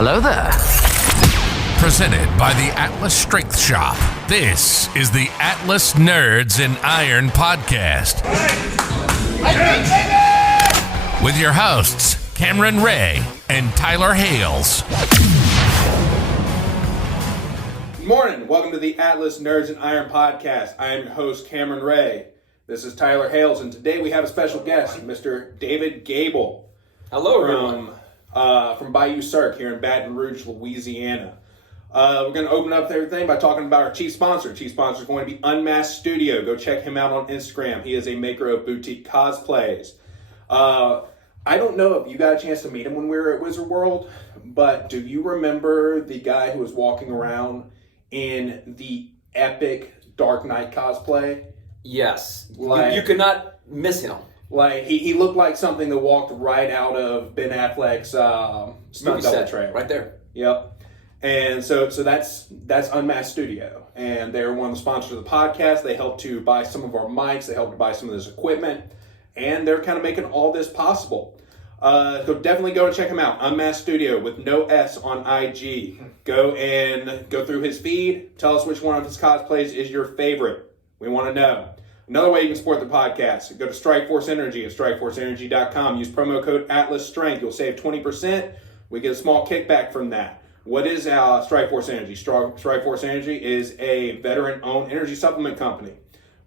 Hello there. Presented by the Atlas Strength Shop. This is the Atlas Nerds in Iron podcast. With your hosts, Cameron Ray and Tyler Hales. Good morning. Welcome to the Atlas Nerds in Iron podcast. I am your host, Cameron Ray. This is Tyler Hales, and today we have a special guest, Mr. David Gable. Hello, everyone. From Bayou, Cirque here in Baton Rouge, Louisiana. We're going to open up everything by talking about our chief sponsor. Chief sponsor is going to be Unmasked Studio. Go check him out on Instagram. He is a maker of boutique cosplays. I don't know if you got a chance to meet him when we were at Wizard World, but do you remember the guy who was walking around in the epic Dark Knight cosplay? Yes. You could not miss him. Like, he looked like something that walked right out of Ben Affleck's Stunt Double trailer. Right there. Yep. And so that's Unmasked Studio. And they're one of the sponsors of the podcast. They help to buy some of our mics. They help to buy some of this equipment. And they're kind of making all this possible. So definitely go and check him out. Unmasked Studio with no S on IG. Go through his feed. Tell us which one of his cosplays is your favorite. We want to know. Another way you can support the podcast, go to Strikeforce Energy at strikeforceenergy.com. Use promo code ATLASSTRENGTH. You'll save 20%. We get a small kickback from that. What is Strikeforce Energy? Strikeforce Energy is a veteran-owned energy supplement company.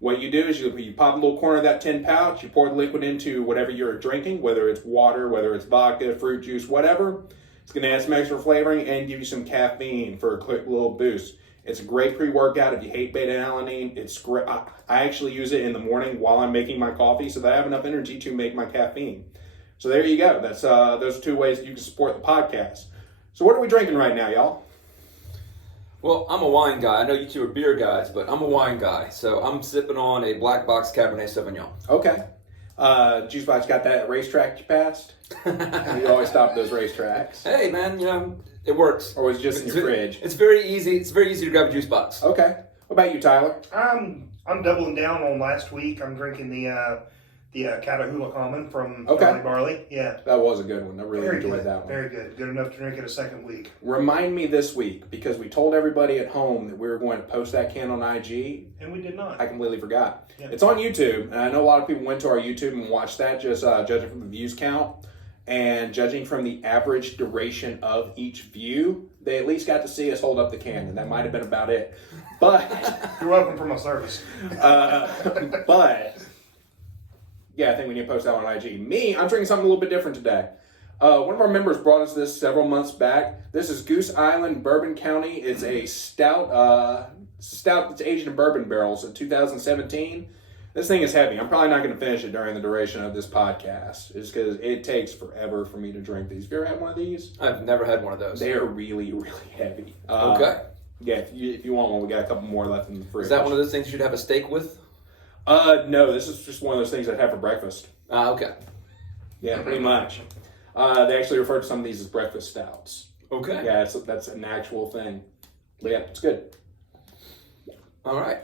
What you do is you pop a little corner of that tin pouch, you pour the liquid into whatever you're drinking, whether it's water, whether it's vodka, fruit juice, whatever. It's going to add some extra flavoring and give you some caffeine for a quick little boost. It's a great pre-workout if you hate beta-alanine. It's great. I actually use it in the morning while I'm making my coffee so that I have enough energy to make my caffeine. So there you go. That's those are two ways that you can support the podcast. So what are we drinking right now, y'all? Well, I'm a wine guy. I know you two are beer guys, but I'm a wine guy. So I'm sipping on a Black Box Cabernet Sauvignon. Okay. Juicebox got that racetrack you passed? You always stop at those racetracks. Hey, man, it works. Or was it just in your fridge? It's very easy. It's very easy to grab a juice box. Okay. What about you, Tyler? I'm doubling down on last week. I'm drinking the Catahoula Common from Valley Barley. Yeah. That was a good one. I really enjoyed that one. Very good. Good enough to drink it a second week. Remind me this week, because we told everybody at home that we were going to post that can on IG. And we did not. I completely forgot. Yeah. It's on YouTube, and I know a lot of people went to our YouTube and watched that, just judging from the views count. And judging from the average duration of each view, they at least got to see us hold up the can, and that might have been about it. But you're welcome for my service. But yeah, I think we need to post that on IG. I'm drinking something a little bit different today. One of our members brought us this several months back. This is Goose Island Bourbon County. It's a stout. Stout that's aged in bourbon barrels in 2017. This thing is heavy. I'm probably not going to finish it during the duration of this podcast. It's because it takes forever for me to drink these. Have you ever had one of these? I've never had one of those. They are really, really heavy. Okay. Yeah, if you want one, we got a couple more left in the fridge. Is that one of those things you should have a steak with? No, this is just one of those things I'd have for breakfast. Okay. Yeah, pretty much. They actually refer to some of these as breakfast stouts. Okay. Yeah, that's an actual thing. But yeah, it's good. All right.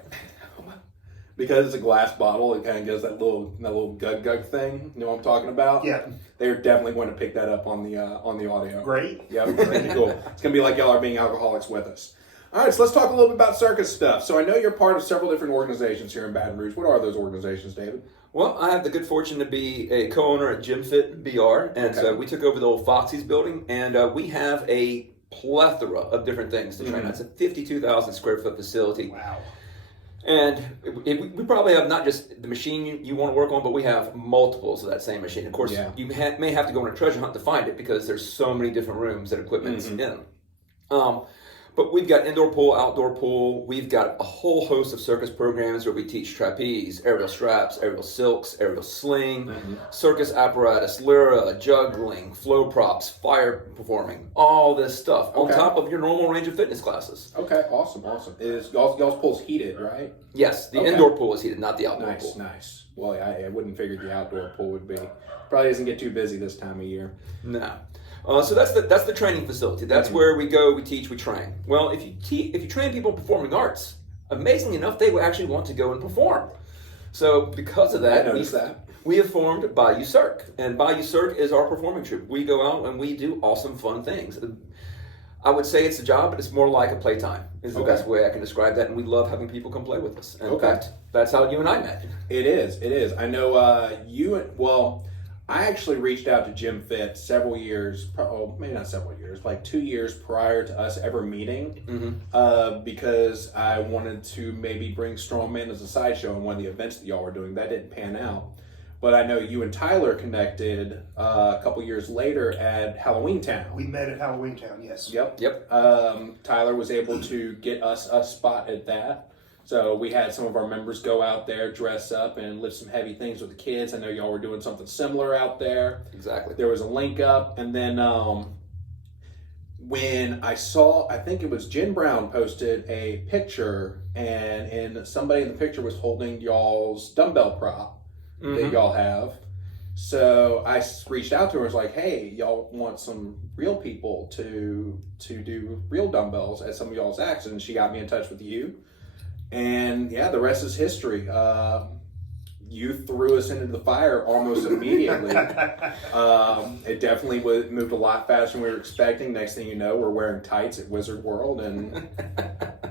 Because it's a glass bottle, it kind of gives that little gug thing. You know what I'm talking about? Yeah. They're definitely going to pick that up on the audio. Great. Yeah, pretty cool. It's going to be like y'all are being alcoholics with us. All right, so let's talk a little bit about circus stuff. So I know you're part of several different organizations here in Baton Rouge. What are those organizations, David? Well, I have the good fortune to be a co-owner at Gym Fit BR, and so we took over the old Foxy's building, and we have a plethora of different things to train. It's a 52,000 square foot facility. Wow. And we probably have not just the machine you want to work on, but we have multiples of that same machine. Of course, you may have to go on a treasure hunt to find it because there's so many different rooms that equipment's in. But we've got indoor pool, outdoor pool. We've got a whole host of circus programs where we teach trapeze, aerial straps, aerial silks, aerial sling, circus apparatus, lyra, juggling, flow props, fire performing, all this stuff on top of your normal range of fitness classes. Okay, awesome. Is y'all's pool's heated, right? Yes, the indoor pool is heated, not the outdoor pool. Nice. Well, I wouldn't figure the outdoor pool would be. Probably doesn't get too busy this time of year. No. So that's the training facility. That's where we go, we teach, we train. Well, if you train people in performing arts, amazingly enough, they will actually want to go and perform. So because of that, we have formed Bayou Cirque, and Bayou Cirque is our performing troupe. We go out and we do awesome, fun things. I would say it's a job, but it's more like a playtime is the best way I can describe that. And we love having people come play with us. And in fact, that's how you and I met. It is. I know I actually reached out to Jim Fit several years, maybe not several years, like 2 years prior to us ever meeting, because I wanted to maybe bring Strongman as a sideshow in one of the events that y'all were doing. That didn't pan out. But I know you and Tyler connected a couple years later at Halloween Town. We met at Halloween Town, yes. Yep. Tyler was able to get us a spot at that. So we had some of our members go out there, dress up, and lift some heavy things with the kids. I know y'all were doing something similar out there. Exactly. There was a link up. And then when I saw, I think it was Jen Brown posted a picture, and somebody in the picture was holding y'all's dumbbell prop that y'all have. So I reached out to her and was like, hey, y'all want some real people to do real dumbbells at some of y'all's acts? And she got me in touch with you. And yeah, the rest is history. You threw us into the fire almost immediately. It definitely moved a lot faster than we were expecting. Next thing you know, we're wearing tights at Wizard World, and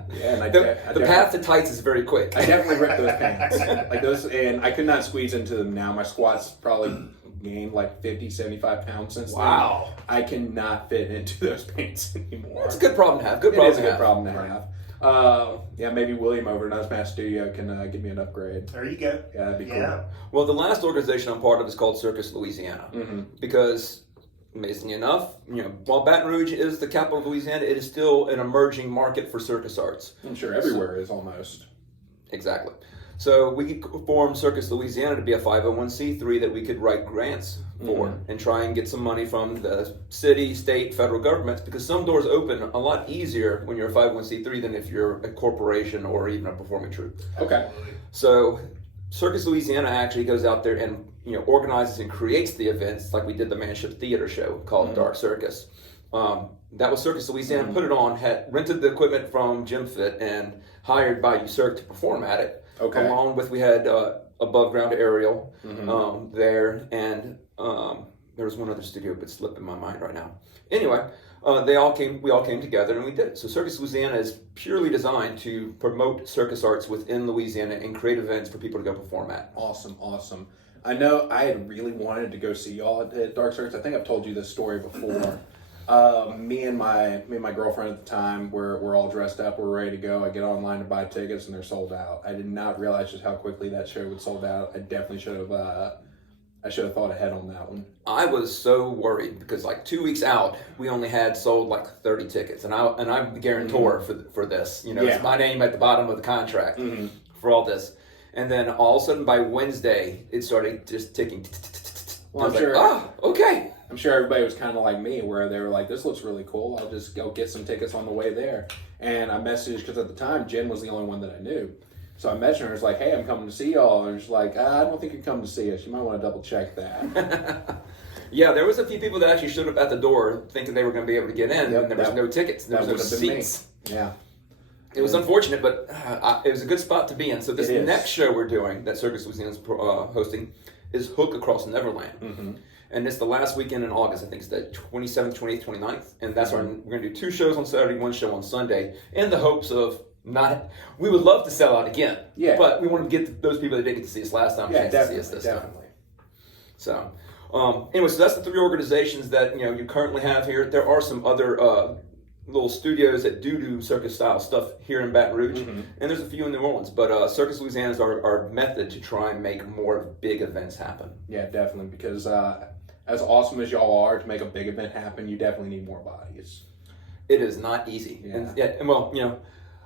the path to tights is very quick. I definitely ripped those pants, like those, and I could not squeeze into them now. My squats probably gained like 50, 75 pounds since then. I cannot fit into those pants anymore. It's a good problem to have. It is a good problem to have. Maybe William over at Nuzmatch Studio can give me an upgrade. There you go. Yeah, that'd be cool. Well, the last organization I'm part of is called Circus, Louisiana, because amazingly enough, while Baton Rouge is the capital of Louisiana, it is still an emerging market for circus arts. I'm sure everywhere is almost. Exactly. So we formed Circus Louisiana to be a 501c3 that we could write grants for and try and get some money from the city, state, federal governments, because some doors open a lot easier when you're a 501c3 than if you're a corporation or even a performing troupe. Okay. So Circus Louisiana actually goes out there and organizes and creates the events, like we did the Manship Theater show called Dark Circus. That was Circus Louisiana, put it on, had rented the equipment from Jim Fit and hired Bayou Cirque to perform at it. Okay. Along with, we had above ground aerial there, and there was one other studio, but it's slipping my mind right now. Anyway, we all came together and we did it. So Circus Louisiana is purely designed to promote circus arts within Louisiana and create events for people to go perform at. Awesome. I know I had really wanted to go see y'all at Dark Circus. I think I've told you this story before. Me and my girlfriend at the time, we're all dressed up, we're ready to go. I get online to buy tickets and they're sold out. I did not realize just how quickly that show would sold out. I definitely should have thought ahead on that one. I was so worried because like 2 weeks out, we only had sold like 30 tickets, and I'm the guarantor for this. It's my name at the bottom of the contract for all this. And then all of a sudden by Wednesday, it started just ticking. Well, okay. I'm sure everybody was kind of like me, where they were like, this looks really cool. I'll just go get some tickets on the way there. And I messaged, because at the time, Jen was the only one that I knew. So I messaged her and was like, hey, I'm coming to see y'all. And she's like, I don't think you're coming to see us. You might want to double check that. Yeah, there was a few people that actually showed up at the door thinking they were going to be able to get in, and there was no tickets. There was no seats. Yeah. It was unfortunate, but it was a good spot to be in. So this next show we're doing, that Circus Louisiana's hosting, is Hook Across Neverland. And it's the last weekend in August. I think it's the 27th, 28th, 29th. And that's we're going to do 2 shows on Saturday, 1 show on Sunday, in the hopes of we would love to sell out again. Yeah. But we want to get those people that didn't get to see us last time a chance to see us this time. So, anyway, so that's the 3 organizations that you currently have here. There are some other little studios that do circus style stuff here in Baton Rouge, and there's a few in New Orleans. But Circus Louisiana is our method to try and make more big events happen. Yeah, definitely, because as awesome as y'all are, to make a big event happen, you definitely need more bodies. It is not easy. And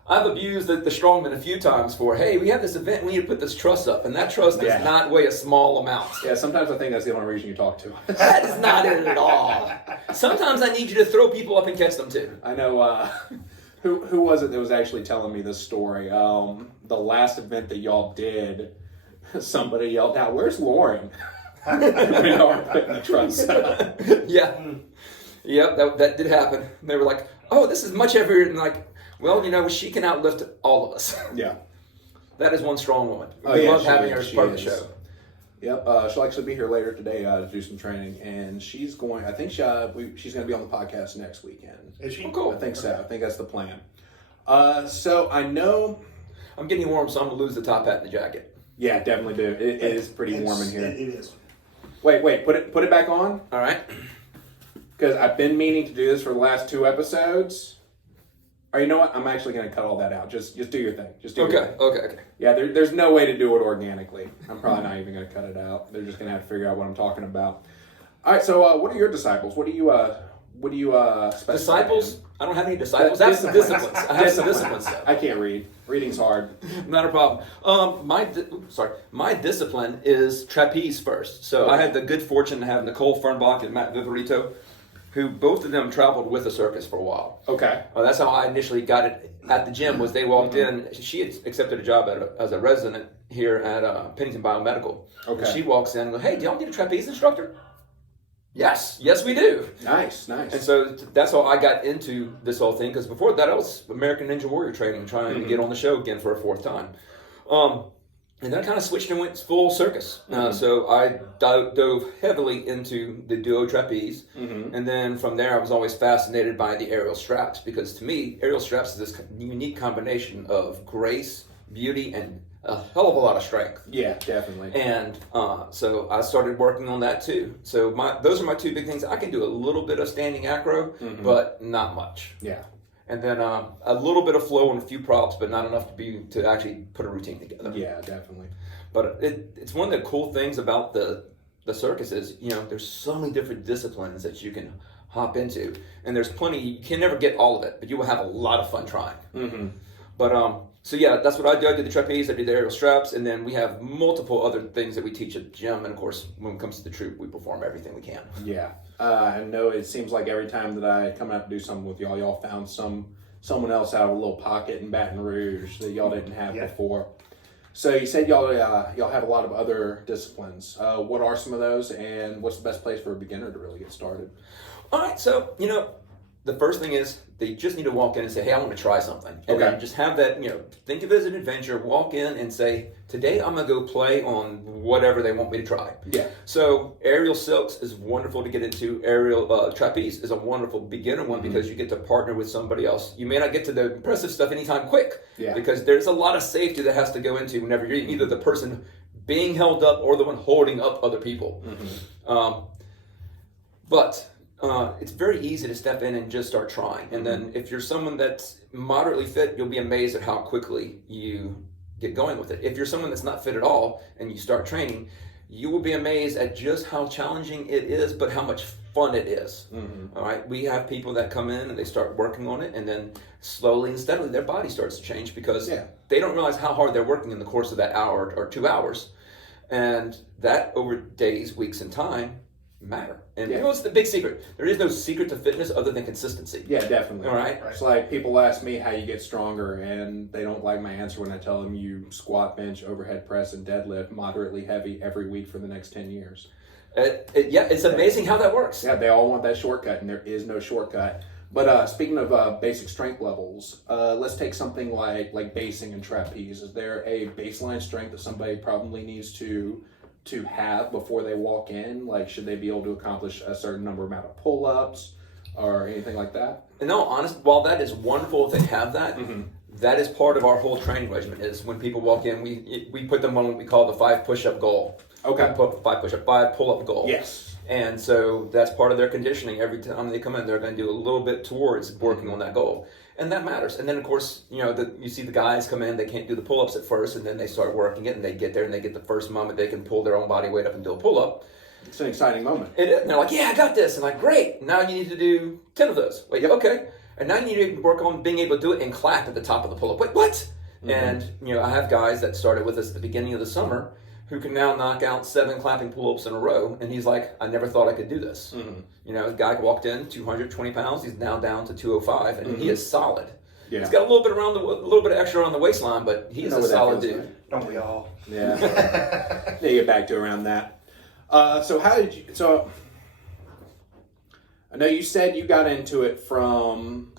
I've abused the Strongman a few times for, hey, we have this event, we need to put this truss up, and that truss does not weigh a small amount. Yeah, sometimes I think that's the only reason you talk to us. That is not it at all. Sometimes I need you to throw people up and catch them too. I know, who was it that was actually telling me this story? The last event that y'all did, somebody yelled out, where's Lauren? When y'all were putting the truss up. Yeah. Yep, that did happen. They were like, oh, this is much heavier than well, she can outlift all of us. Yeah. That is one strong woman. We love having her as part of the show. Yep. She'll actually be here later today to do some training, and she's going. I think she's going to be on the podcast next weekend. Is she? Oh, cool. I think so. I think that's the plan. So I know I'm getting warm, so I'm gonna lose the top hat and the jacket. Yeah, definitely do. It is pretty warm in here. It is. Wait. Put it back on. All right. Because I've been meaning to do this for the last 2 episodes. Or you know what? I'm actually going to cut all that out. Just do your thing. Just do your thing. Okay. Yeah, there's no way to do it organically. I'm probably not even going to cut it out. They're just going to have to figure out what I'm talking about. All right. So, what are your disciples? What do you specify Disciples? in? I don't have any disciples. I have some disciplines. I have some disciplines. I can't read. Reading's hard. Not a problem. My discipline is trapeze first. So I had the good fortune to have Nicole Fernbach and Matt Viverito, who both of them traveled with the Circus for a while. Okay. That's how I initially got it at the gym. Was they walked in. She had accepted a job as a resident here at Pennington Biomedical. Okay. And she walks in and goes, "Hey, do y'all need a trapeze instructor?" Yes, we do. Nice. And so that's how I got into this whole thing, because before that I was American Ninja Warrior training, trying to get on the show again for a 4th time. And then I kind of switched and went full circus. So I dove heavily into the duo trapeze. And then from there I was always fascinated by the aerial straps, because to me, aerial straps is this unique combination of grace, beauty, and a hell of a lot of strength. Yeah, definitely. And so I started working on that too. So those are my 2 big things. I can do a little bit of standing acro, but not much. Yeah. And then a little bit of flow and a few props, but not enough to actually put a routine together. Yeah, definitely. But it's one of the cool things about the circus is, there's so many different disciplines that you can hop into, and there's plenty. You can never get all of it, but you will have a lot of fun trying. But so yeah, that's what I do. I do the trapeze, I do the aerial straps, and then we have multiple other things that we teach at the gym. And of course, when it comes to the troop, we perform everything we can. Yeah, I know it seems like every time that I come out to do something with y'all found someone else out of a little pocket in Baton Rouge that y'all didn't have before. So you said y'all have a lot of other disciplines. What are some of those, and what's the best place for a beginner to really get started? All right, so the first thing is they just need to walk in and say, "Hey, I want to try something," and then just have that. Think of it as an adventure. Walk in and say, "Today I'm gonna go play on whatever they want me to try." Yeah. So aerial silks is wonderful to get into. Aerial trapeze is a wonderful beginner one, because you get to partner with somebody else. You may not get to the impressive stuff anytime quick, because there's a lot of safety that has to go into whenever you're either the person being held up or the one holding up other people. But it's very easy to step in and just start trying. And then if you're someone that's moderately fit, you'll be amazed at how quickly you get going with it. If you're someone that's not fit at all and you start training, you will be amazed at just how challenging it is, but how much fun it is. All right. We have people that come in and they start working on it, and then slowly and steadily their body starts to change, because they don't realize how hard they're working in the course of that hour or 2 hours. And that over days, weeks, and time matter. And it's the big secret. There is no secret to fitness other than consistency. Yeah, definitely. All right. It's like people ask me how you get stronger, and they don't like my answer when I tell them you squat, bench, overhead press, and deadlift moderately heavy every week for the next 10 years. It's amazing how that works. Yeah, they all want that shortcut, and there is no shortcut. But speaking of basic strength levels, let's take something like basing and trapeze. Is there a baseline strength that somebody probably needs to have before they walk in? Like, should they be able to accomplish a certain amount of pull-ups or anything like that? No, honestly, while that is wonderful if they have that, that is part of our whole training regimen. Is when people walk in, we put them on what we call the 5 push-up goal. Okay. 5 pull-up goal. Yes. And so that's part of their conditioning. Every time they come in, they're going to do a little bit towards working on that goal. And that matters. And then, of course, you see the guys come in, they can't do the pull-ups at first, and then they start working it, and they get there, and they get the first moment they can pull their own body weight up and do a pull-up. It's an exciting moment. It is. And they're like, "Yeah, I got this." And I'm like, "Great. Now you need to do 10 of those." Wait, okay. And now you need to work on being able to do it and clap at the top of the pull-up. Wait, what? And, I have guys that started with us at the beginning of the summer who can now knock out 7 clapping pull-ups in a row, and he's like, "I never thought I could do this." A guy walked in 220 pounds, he's now down to 205, and he is solid. Yeah. He's got a little bit extra on the waistline, but he's a solid dude. Like. Don't we all? Yeah. They get back to around that. So how did you? So I know you said you got into it from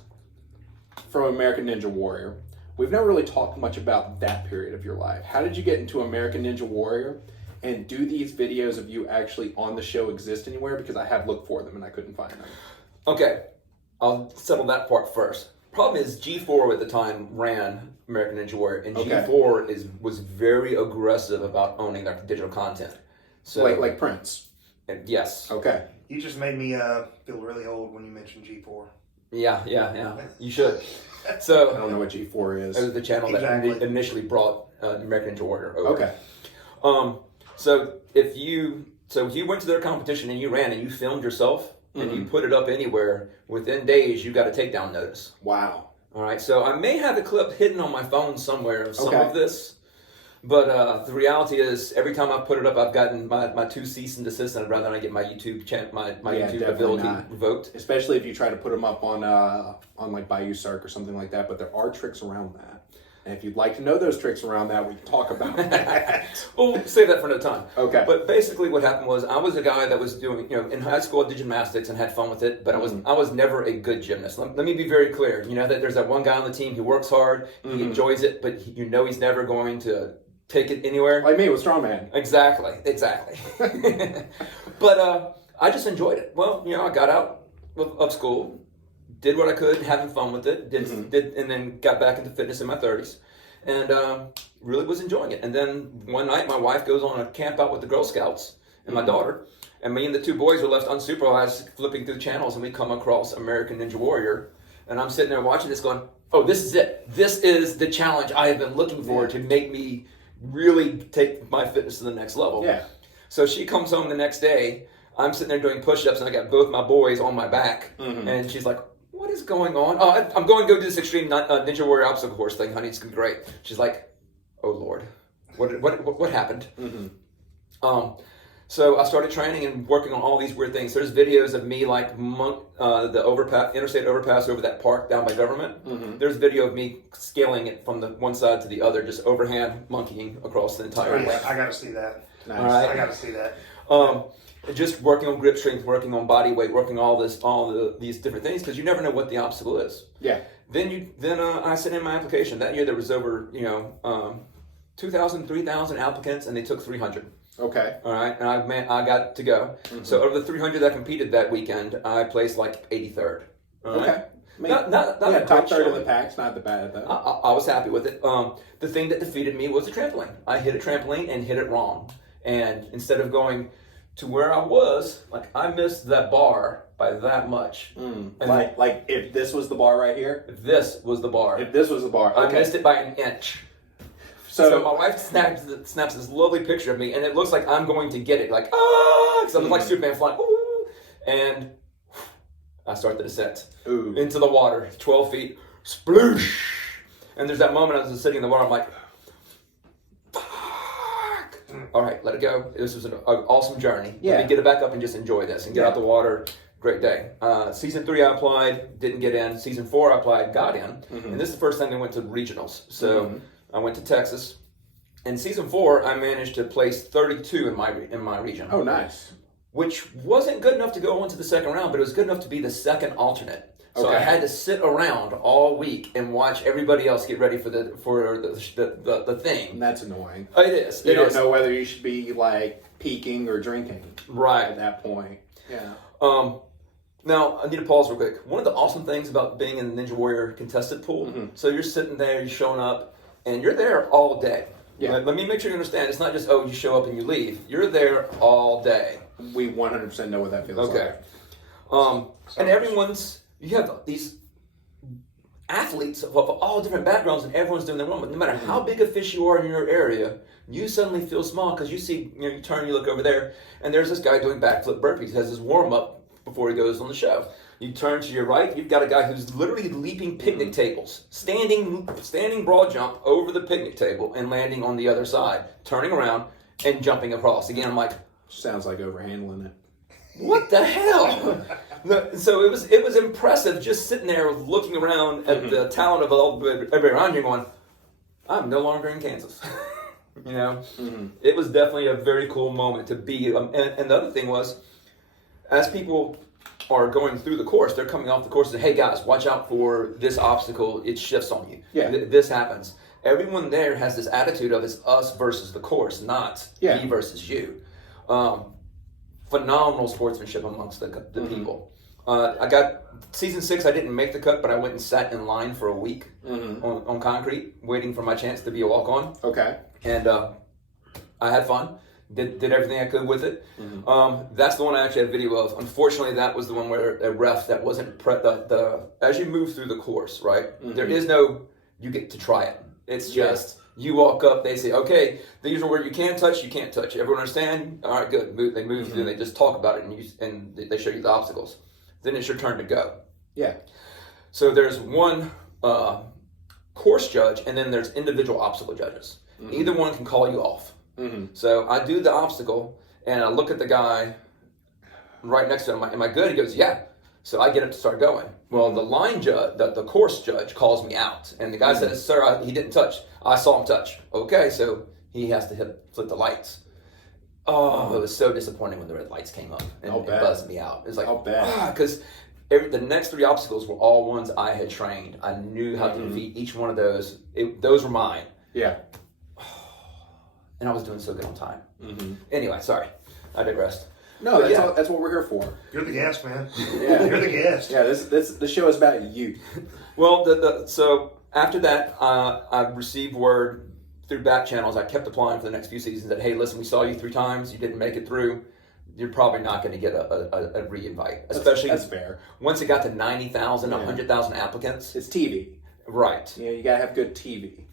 American Ninja Warrior. We've never really talked much about that period of your life. How did you get into American Ninja Warrior? And do these videos of you actually on the show exist anywhere? Because I have looked for them and I couldn't find them. Okay, I'll settle that part first. Problem is, G4 at the time ran American Ninja Warrior, and G4 was very aggressive about owning their digital content. So, like Prince. Yes. Okay. You just made me feel really old when you mentioned G4. Yeah. You should. So I don't know what G4 is. It was the channel that initially brought American Ninja Warrior over. Okay. So if you went to their competition and you ran and you filmed yourself and you put it up anywhere, within days you got a takedown notice. Wow. All right. So I may have a clip hidden on my phone somewhere of some of this. But the reality is, every time I put it up, I've gotten my 2 cease and desist, and I'd rather not get my YouTube YouTube ability revoked. Especially if you try to put them up on like Bayou Cirque or something like that. But there are tricks around that. And if you'd like to know those tricks around that, we can talk about that. We'll save that for another time. Okay. But basically what happened was, I was a guy that was doing, in high school I did gymnastics and had fun with it, but I was never a good gymnast. Let me be very clear. That there's that one guy on the team who works hard, he enjoys it, but he's never going to take it anywhere. Like me with Strongman. Exactly. But I just enjoyed it. Well, I got out of school, did what I could, having fun with it, did, and then got back into fitness in my 30s, and really was enjoying it. And then one night, my wife goes on a camp out with the Girl Scouts and my daughter, and me and the 2 boys were left unsupervised, flipping through channels, and we come across American Ninja Warrior, and I'm sitting there watching this, going, "Oh, this is it. This is the challenge I have been looking for to make me really take my fitness to the next level." Yeah. So she comes home the next day. I'm sitting there doing push-ups, and I got both my boys on my back, and she's like, "What is going on?" "Oh, I'm going to go do this extreme Ninja Warrior obstacle course thing, honey. It's gonna be great." She's like, "Oh Lord, what happened?" So I started training and working on all these weird things. There's videos of me like the interstate overpass over that park down by Government. There's video of me scaling it from the one side to the other, just overhand monkeying across the entire way. I got to see that. Nice. All right. I got to see that. Just working on grip strength, working on body weight, working these different things, because you never know what the obstacle is. Yeah. Then I sent in my application. That year there was over 2,000, 3,000 applicants, and they took 300. Okay. All right, and I got to go. So out of the 300 that competed that weekend, I placed like 83rd. All right? Okay. Not top third of the pack's not that bad though. I was happy with it. The thing that defeated me was the trampoline. I hit a trampoline and hit it wrong, and instead of going to where I was, I missed that bar by that much. Like if this was the bar right here? If this was the bar. Okay. I missed it by an inch. So my wife snaps this lovely picture of me, and it looks like I'm going to get it, because I'm like Superman flying, ooh, and I start the descent into the water, 12 feet, sploosh, and there's that moment I was sitting in the water, I'm like, fuck, all right, let it go. This was an awesome journey. Yeah. Let me get it back up and just enjoy this and get out the water. Great day. Season 3 I applied, didn't get in. Season 4 I applied, got in, and this is the first time I went to regionals. So I went to Texas. In season 4, I managed to place 32 in my region. Oh, nice. Which wasn't good enough to go on to the second round, but it was good enough to be the second alternate. So Okay. I had to sit around all week and watch everybody else get ready for the thing. And that's annoying. It is. You don't know whether you should be peaking or drinking. Right. At that point. Yeah. Now, I need to pause real quick. One of the awesome things about being in the Ninja Warrior contested pool, so you're sitting there, you're showing up, and you're there all day. Yeah. Let me make sure you understand. It's not just, you show up and you leave. You're there all day. We 100% know what that feels like. And you have these athletes of all different backgrounds, and everyone's doing their own. But no matter how big a fish you are in your area, you suddenly feel small because you see, you turn, you look over there, and there's this guy doing backflip burpees. He has his warm up before he goes on the show. You turn to your right, you've got a guy who's literally leaping picnic tables, standing broad jump over the picnic table and landing on the other side, turning around and jumping across. Again, I'm like, sounds like overhandling it. What the hell? So it was impressive just sitting there looking around at the talent of everybody around you, going, I'm no longer in Kansas. It was definitely a very cool moment to be. And the other thing was, as people are going through the course, they're coming off the course and say, hey guys, watch out for this obstacle, it shifts on you. Yeah. This happens. everyone there has this attitude of it's us versus the course, not me versus you. Phenomenal sportsmanship amongst the people. I got season 6. I didn't make the cut, but I went and sat in line for a week on concrete, waiting for my chance to be a walk-on. Okay. And I had fun. Did everything I could with it. That's the one I actually had a video of. Unfortunately, that was the one where a ref that wasn't as you move through the course, right? There is no you get to try it. It's just you walk up. They say, okay, these are where you can touch. You can't touch. Everyone understand? All right, good. They move through. They just talk about it and they show you the obstacles. Then it's your turn to go. Yeah. So there's one course judge, and then there's individual obstacle judges. Either one can call you off. So I do the obstacle, and I look at the guy right next to him. Am I good? He goes, yeah. So I get up to start going. Well, the line judge, the course judge, calls me out, and the guy says, "Sir, he didn't touch. I saw him touch." Okay, so he has to flip the lights. Oh, it was so disappointing when the red lights came up and it buzzed me out. It was like, because the next 3 obstacles were all ones I had trained. I knew how to defeat each one of those. Those were mine. Yeah. And I was doing so good on time. Anyway, sorry, I digressed. No, that's what we're here for. You're the guest, man. Yeah, you're the guest. Yeah, the show is about you. Well, so after that, I received word through back channels. I kept applying for the next few seasons that, hey, listen, we saw you 3 times. You didn't make it through. You're probably not going to get a re-invite. Especially that's fair. Once it got to 90,000, 100,000 applicants. It's TV. Right. Yeah, you got to have good TV.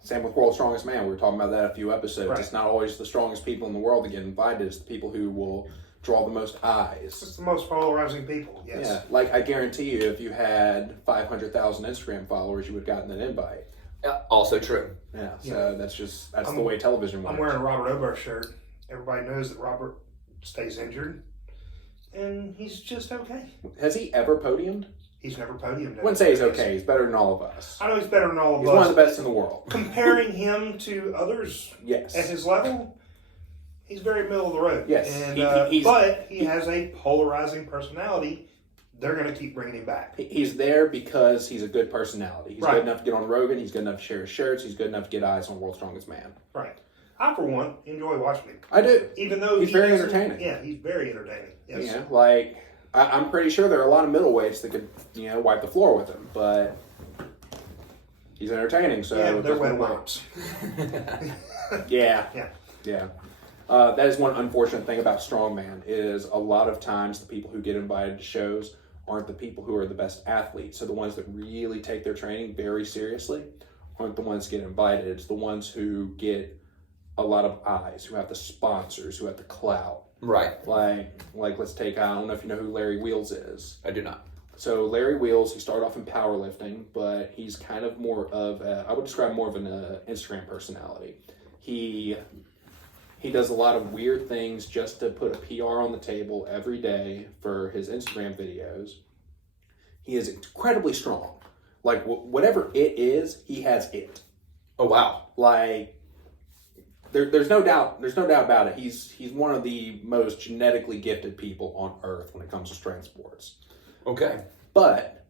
Same with World's Strongest Man. We were talking about that a few episodes. Right. It's not always the strongest people in the world that get invited. It's the people who will draw the most eyes. It's the most polarizing people, yes. Yeah, like I guarantee you, if you had 500,000 Instagram followers, you would have gotten an invite. Also true. Yeah, so that's the way television works. I'm wearing a Robert Oberst shirt. Everybody knows that Robert stays injured, and he's just okay. Has he ever podiumed? He's never podiumed. I wouldn't say he's okay. He's better than all of us. I know he's better than all of us. He's one of the best in the world. Comparing him to others at his level, he's very middle of the road. Yes. And, but he has a polarizing personality. They're going to keep bringing him back. He's there because he's a good personality. He's good enough to get on Rogan. He's good enough to share his shirts. He's good enough to get eyes on World's Strongest Man. Right. I, for one, enjoy watching him. I do. Even though he's very entertaining. Yeah, he's very entertaining. Yes. Yeah, like, I'm pretty sure there are a lot of middleweights that could, wipe the floor with him, but he's entertaining, so... Yeah, they're wet wipes. Yeah. That is one unfortunate thing about Strongman, is a lot of times the people who get invited to shows aren't the people who are the best athletes. So the ones that really take their training very seriously aren't the ones that get invited. It's the ones who get a lot of eyes, who have the sponsors, who have the clout. Right. Like let's take, I don't know if you know who Larry Wheels is. I do not. So Larry Wheels, he started off in powerlifting, but he's kind of more of I would describe more of an Instagram personality. He does a lot of weird things just to put a PR on the table every day for his Instagram videos. He is incredibly strong. Like, whatever it is, he has it. Oh, wow. Like, there's no doubt about it. He's one of the most genetically gifted people on earth when it comes to strength sports. Okay. But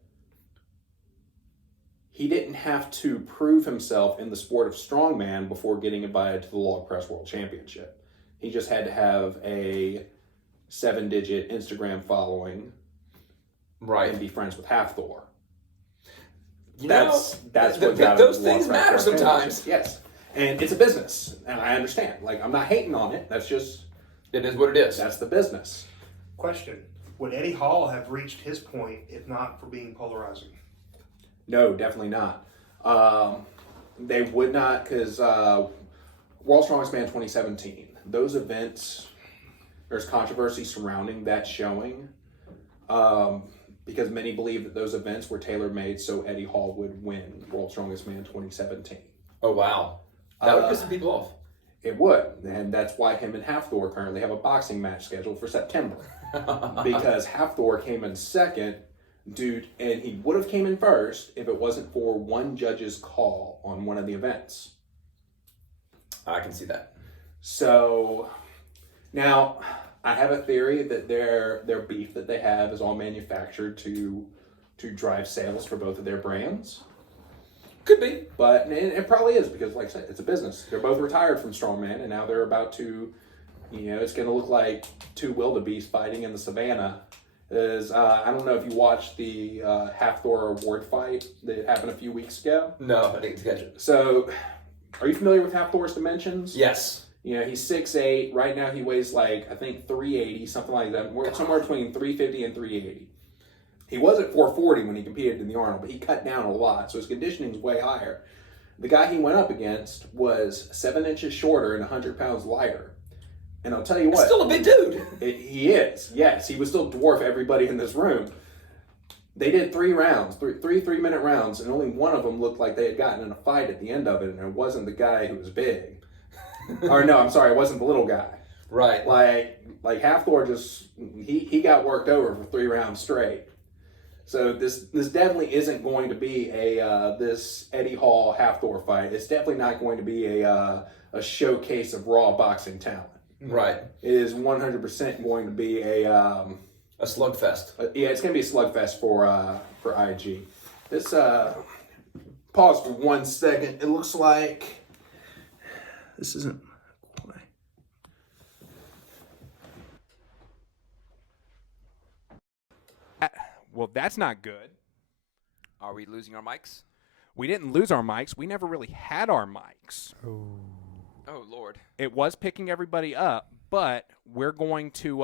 he didn't have to prove himself in the sport of strongman before getting invited to the Log Press World Championship. He just had to have a 7-digit Instagram following, right, and be friends with Half Thor. That's what got those things matter sometimes. Yes, and it's a business, and I understand. Like, I'm not hating on it. That's just it is what it is. That's the business. Question: would Eddie Hall have reached his point if not for being polarizing? No, definitely not. They would not, because World's Strongest Man 2017, those events, there's controversy surrounding that showing, because many believe that those events were tailor-made so Eddie Hall would win World's Strongest Man 2017. Oh, wow. That would piss some people off. It would, and that's why him and Half Thor currently have a boxing match scheduled for September. Because Half Thor came in second, dude, and he would have came in first if it wasn't for one judge's call on one of the events. I can see that. So now I have a theory that their beef that they have is all manufactured to drive sales for both of their brands. Could be. But it probably is because, like I said, it's a business. They're both retired from Strongman, and now they're about to, it's going to look like two wildebeests fighting in the savannah. I don't know if you watched the Half Thor award fight that happened a few weeks ago. No, I didn't catch it. So, are you familiar with Half Thor's dimensions? Yes. He's 6'8". Right now he weighs like, I think 380, something like that. Somewhere between 350 and 380. He was at 440 when he competed in the Arnold, but he cut down a lot, so his conditioning is way higher. The guy he went up against was 7 inches shorter and 100 pounds lighter. And I'll tell you what. Still a big dude. He is, yes. He would still dwarf everybody in this room. They did 3 rounds, three 3-minute rounds, and only one of them looked like they had gotten in a fight at the end of it, and it wasn't the guy who was big. Or no, I'm sorry, it wasn't the little guy. Right. Like Half Thor he got worked over for 3 rounds straight. So this definitely isn't going to be this Eddie Hall Half Thor fight. It's definitely not going to be a showcase of raw boxing talent. Right. It is 100% going to be a slugfest. It's going to be a slugfest for IG. This pause for 1 second. It looks like this isn't. Well, that's not good. Are we losing our mics? We didn't lose our mics. We never really had our mics. Oh, Lord. It was picking everybody up, but we're going to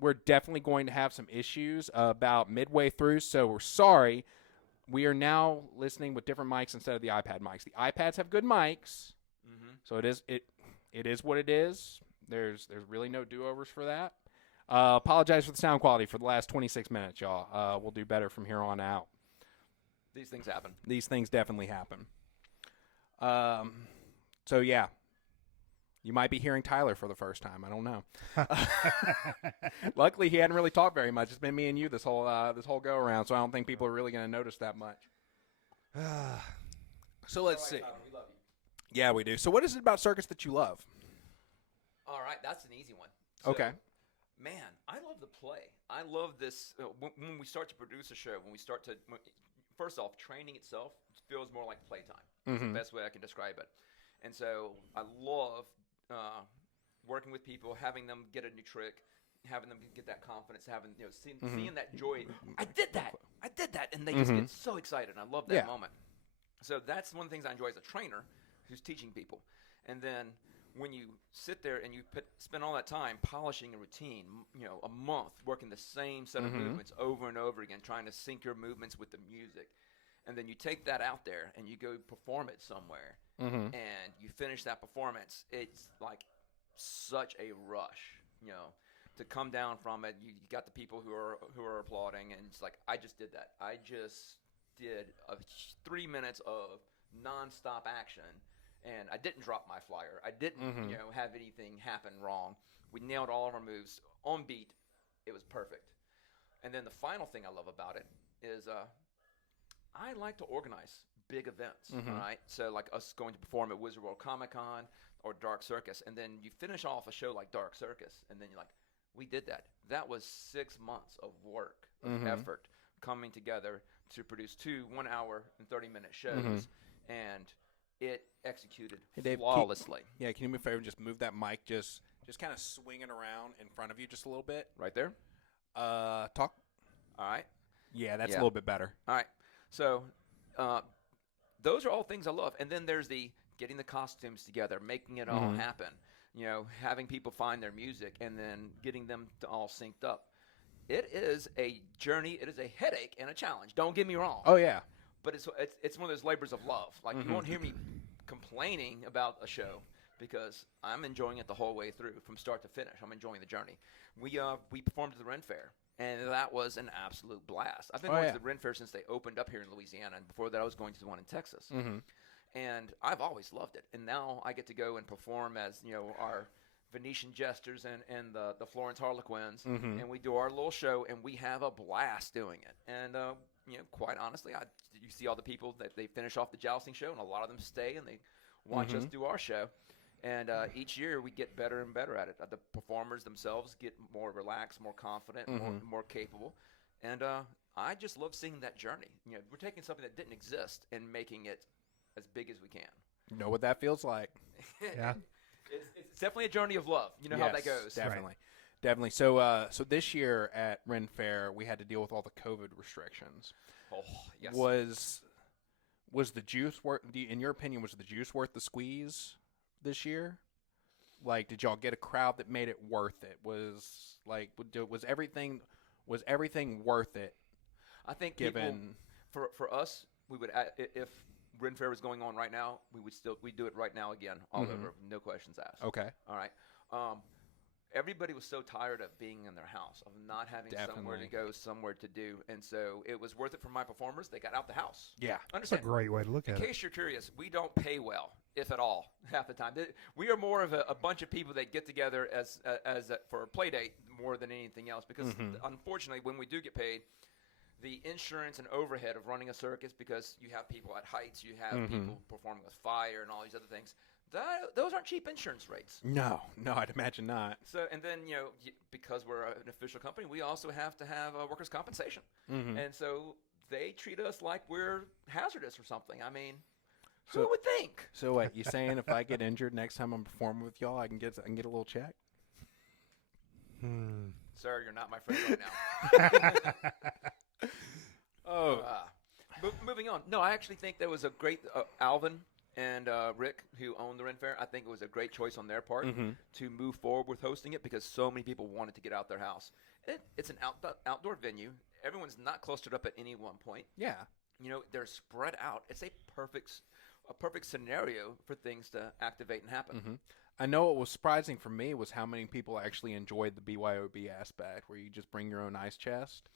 we're definitely going to have some issues about midway through, so we're sorry. We are now listening with different mics instead of the iPad mics. The iPads have good mics, so it is what it is. There's really no do-overs for that. Apologize for the sound quality for the last 26 minutes, y'all. We'll do better from here on out. These things happen. These things definitely happen. So, yeah. You might be hearing Tyler for the first time. I don't know. Luckily, he hadn't really talked very much. It's been me and you this whole go-around, so I don't think people are really going to notice that much. So, let's see. Tyler, we love you. Yeah, we do. So, what is it about Circus that you love? All right, that's an easy one. So, Okay. Man, I love the play. I love this. When we start to produce a show, first off, training itself feels more like playtime. That's the best way I can describe it. And so I love working with people, having them get a new trick, having them get that confidence, seeing that joy. I did that, and they just get so excited. I love that moment. So that's one of the things I enjoy as a trainer who's teaching people. And then when you sit there and you spend all that time polishing a routine, a month working the same set of movements over and over again, trying to sync your movements with the music, and then you take that out there and you go perform it somewhere, and you finish that performance, it's like such a rush, to come down from it. You got the people who are applauding, and it's like, I just did that. I just did 3 minutes of nonstop action. And I didn't drop my flyer. I didn't, have anything happen wrong. We nailed all of our moves on beat. It was perfect. And then the final thing I love about it is I like to organize big events, right? So like us going to perform at Wizard World Comic Con or Dark Circus, and then you finish off a show like Dark Circus, and then you're like, we did that. That was 6 months of work, of effort, coming together to produce 2 1-hour and 30-minute shows, and it executed flawlessly. Can you do me a favor and just move that mic just kind of swinging around in front of you just a little bit? Right there? Talk. All right. Yeah, that's a little bit better. All right. So those are all things I love. And then there's the getting the costumes together, making it all happen, having people find their music and then getting them to all synced up. It is a journey. It is a headache and a challenge. Don't get me wrong. Oh, yeah. But it's one of those labors of love. Like, you won't hear me complaining about a show because I'm enjoying it the whole way through from start to finish. I'm enjoying the journey. We performed at the Ren Fair, and that was an absolute blast. I've been going to the Ren Fair since they opened up here in Louisiana, and before that I was going to the one in Texas. And I've always loved it. And now I get to go and perform as, our Venetian jesters and the Florence Harlequins, and we do our little show, and we have a blast doing it. And quite honestly, you see all the people that they finish off the jousting show, and a lot of them stay and they watch us do our show. And each year we get better and better at it. The performers themselves get more relaxed, more confident, more capable. And I just love seeing that journey. We're taking something that didn't exist and making it as big as we can. You know what that feels like. Yeah. It's definitely a journey of love. You know how that goes. Definitely. Right. Definitely. So this year at Ren Fair, we had to deal with all the COVID restrictions. Oh, yes. Was the juice worth? In your opinion, was the juice worth the squeeze this year? Like, did y'all get a crowd that made it worth it? Was everything worth it? I think given for us, we would if Ren Fair was going on right now, we'd do it right now again, all over, no questions asked. Okay. All right. Everybody was so tired of being in their house, of not having somewhere to go, somewhere to do. And so it was worth it for my performers. They got out the house. Yeah. That's a great way to look at it. In case you're curious, we don't pay well, if at all, half the time. We are more of a bunch of people that get together as for a play date more than anything else. Because unfortunately, when we do get paid, the insurance and overhead of running a circus, because you have people at heights, you have people performing with fire and all these other things, those aren't cheap insurance rates. No, I'd imagine not. So, and then, because we're an official company, we also have to have workers' compensation. And so they treat us like we're hazardous or something. I mean, who would think? So what, you saying if I get injured next time I'm performing with y'all, I can get a little check? Sir, you're not my friend right now. Moving on. No, I actually think there was a great Alvin and Rick, who owned the Ren Fair. I think it was a great choice on their part to move forward with hosting it because so many people wanted to get out their house. It's an outdoor venue. Everyone's not clustered up at any one point. Yeah. They're spread out. It's a perfect scenario for things to activate and happen. I know what was surprising for me was how many people actually enjoyed the BYOB aspect, where you just bring your own ice chest.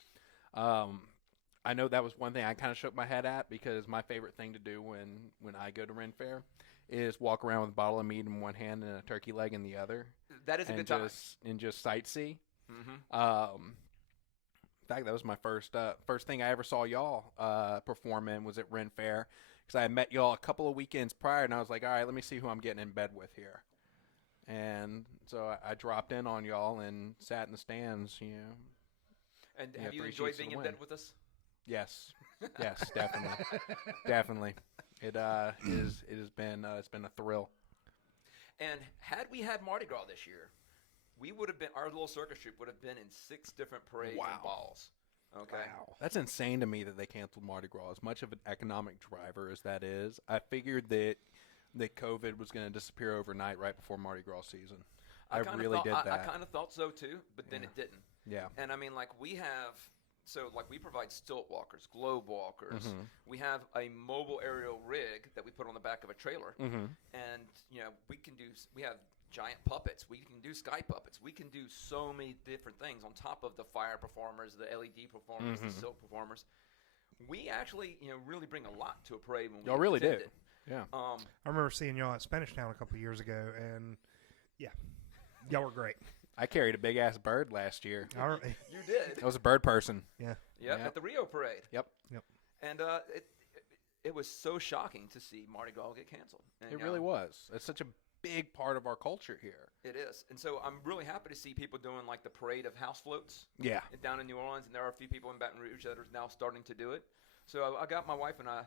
I know that was one thing I kind of shook my head at, because my favorite thing to do when I go to Ren Fair is walk around with a bottle of meat in one hand and a turkey leg in the other. That is a good time. And just sightsee. In fact, that was my first thing I ever saw y'all perform in was at Ren Fair, because I had met y'all a couple of weekends prior, and I was like, all right, let me see who I'm getting in bed with here. And so I dropped in on y'all and sat in the stands, And have you enjoyed being in bed with us? Yes, definitely, definitely. It has been a thrill. And had we had Mardi Gras this year, we would have been, our little circus troupe would have been in 6 different parades and balls. Okay. Wow, that's insane to me that they canceled Mardi Gras. As much of an economic driver as that is, I figured that COVID was going to disappear overnight right before Mardi Gras season. I really did that. I kind of thought so too, but then it didn't. Yeah. And I mean, we provide stilt walkers, globe walkers. We have a mobile aerial rig that we put on the back of a trailer. And, we have giant puppets. We can do sky puppets. We can do so many different things on top of the fire performers, the LED performers, the silk performers. We actually, really bring a lot to a parade when y'all really do. Yeah. I remember seeing y'all at Spanish Town a couple of years ago, and y'all were great. I carried a big ass bird last year. You did. I was a bird person. Yeah. Yep. At the Rio parade. Yep. And it was so shocking to see Mardi Gras get canceled. And, it really was. It's such a big part of our culture here. It is. And so I'm really happy to see people doing like the parade of house floats. Yeah. Down in New Orleans, and there are a few people in Baton Rouge that are now starting to do it. So I got my wife and I,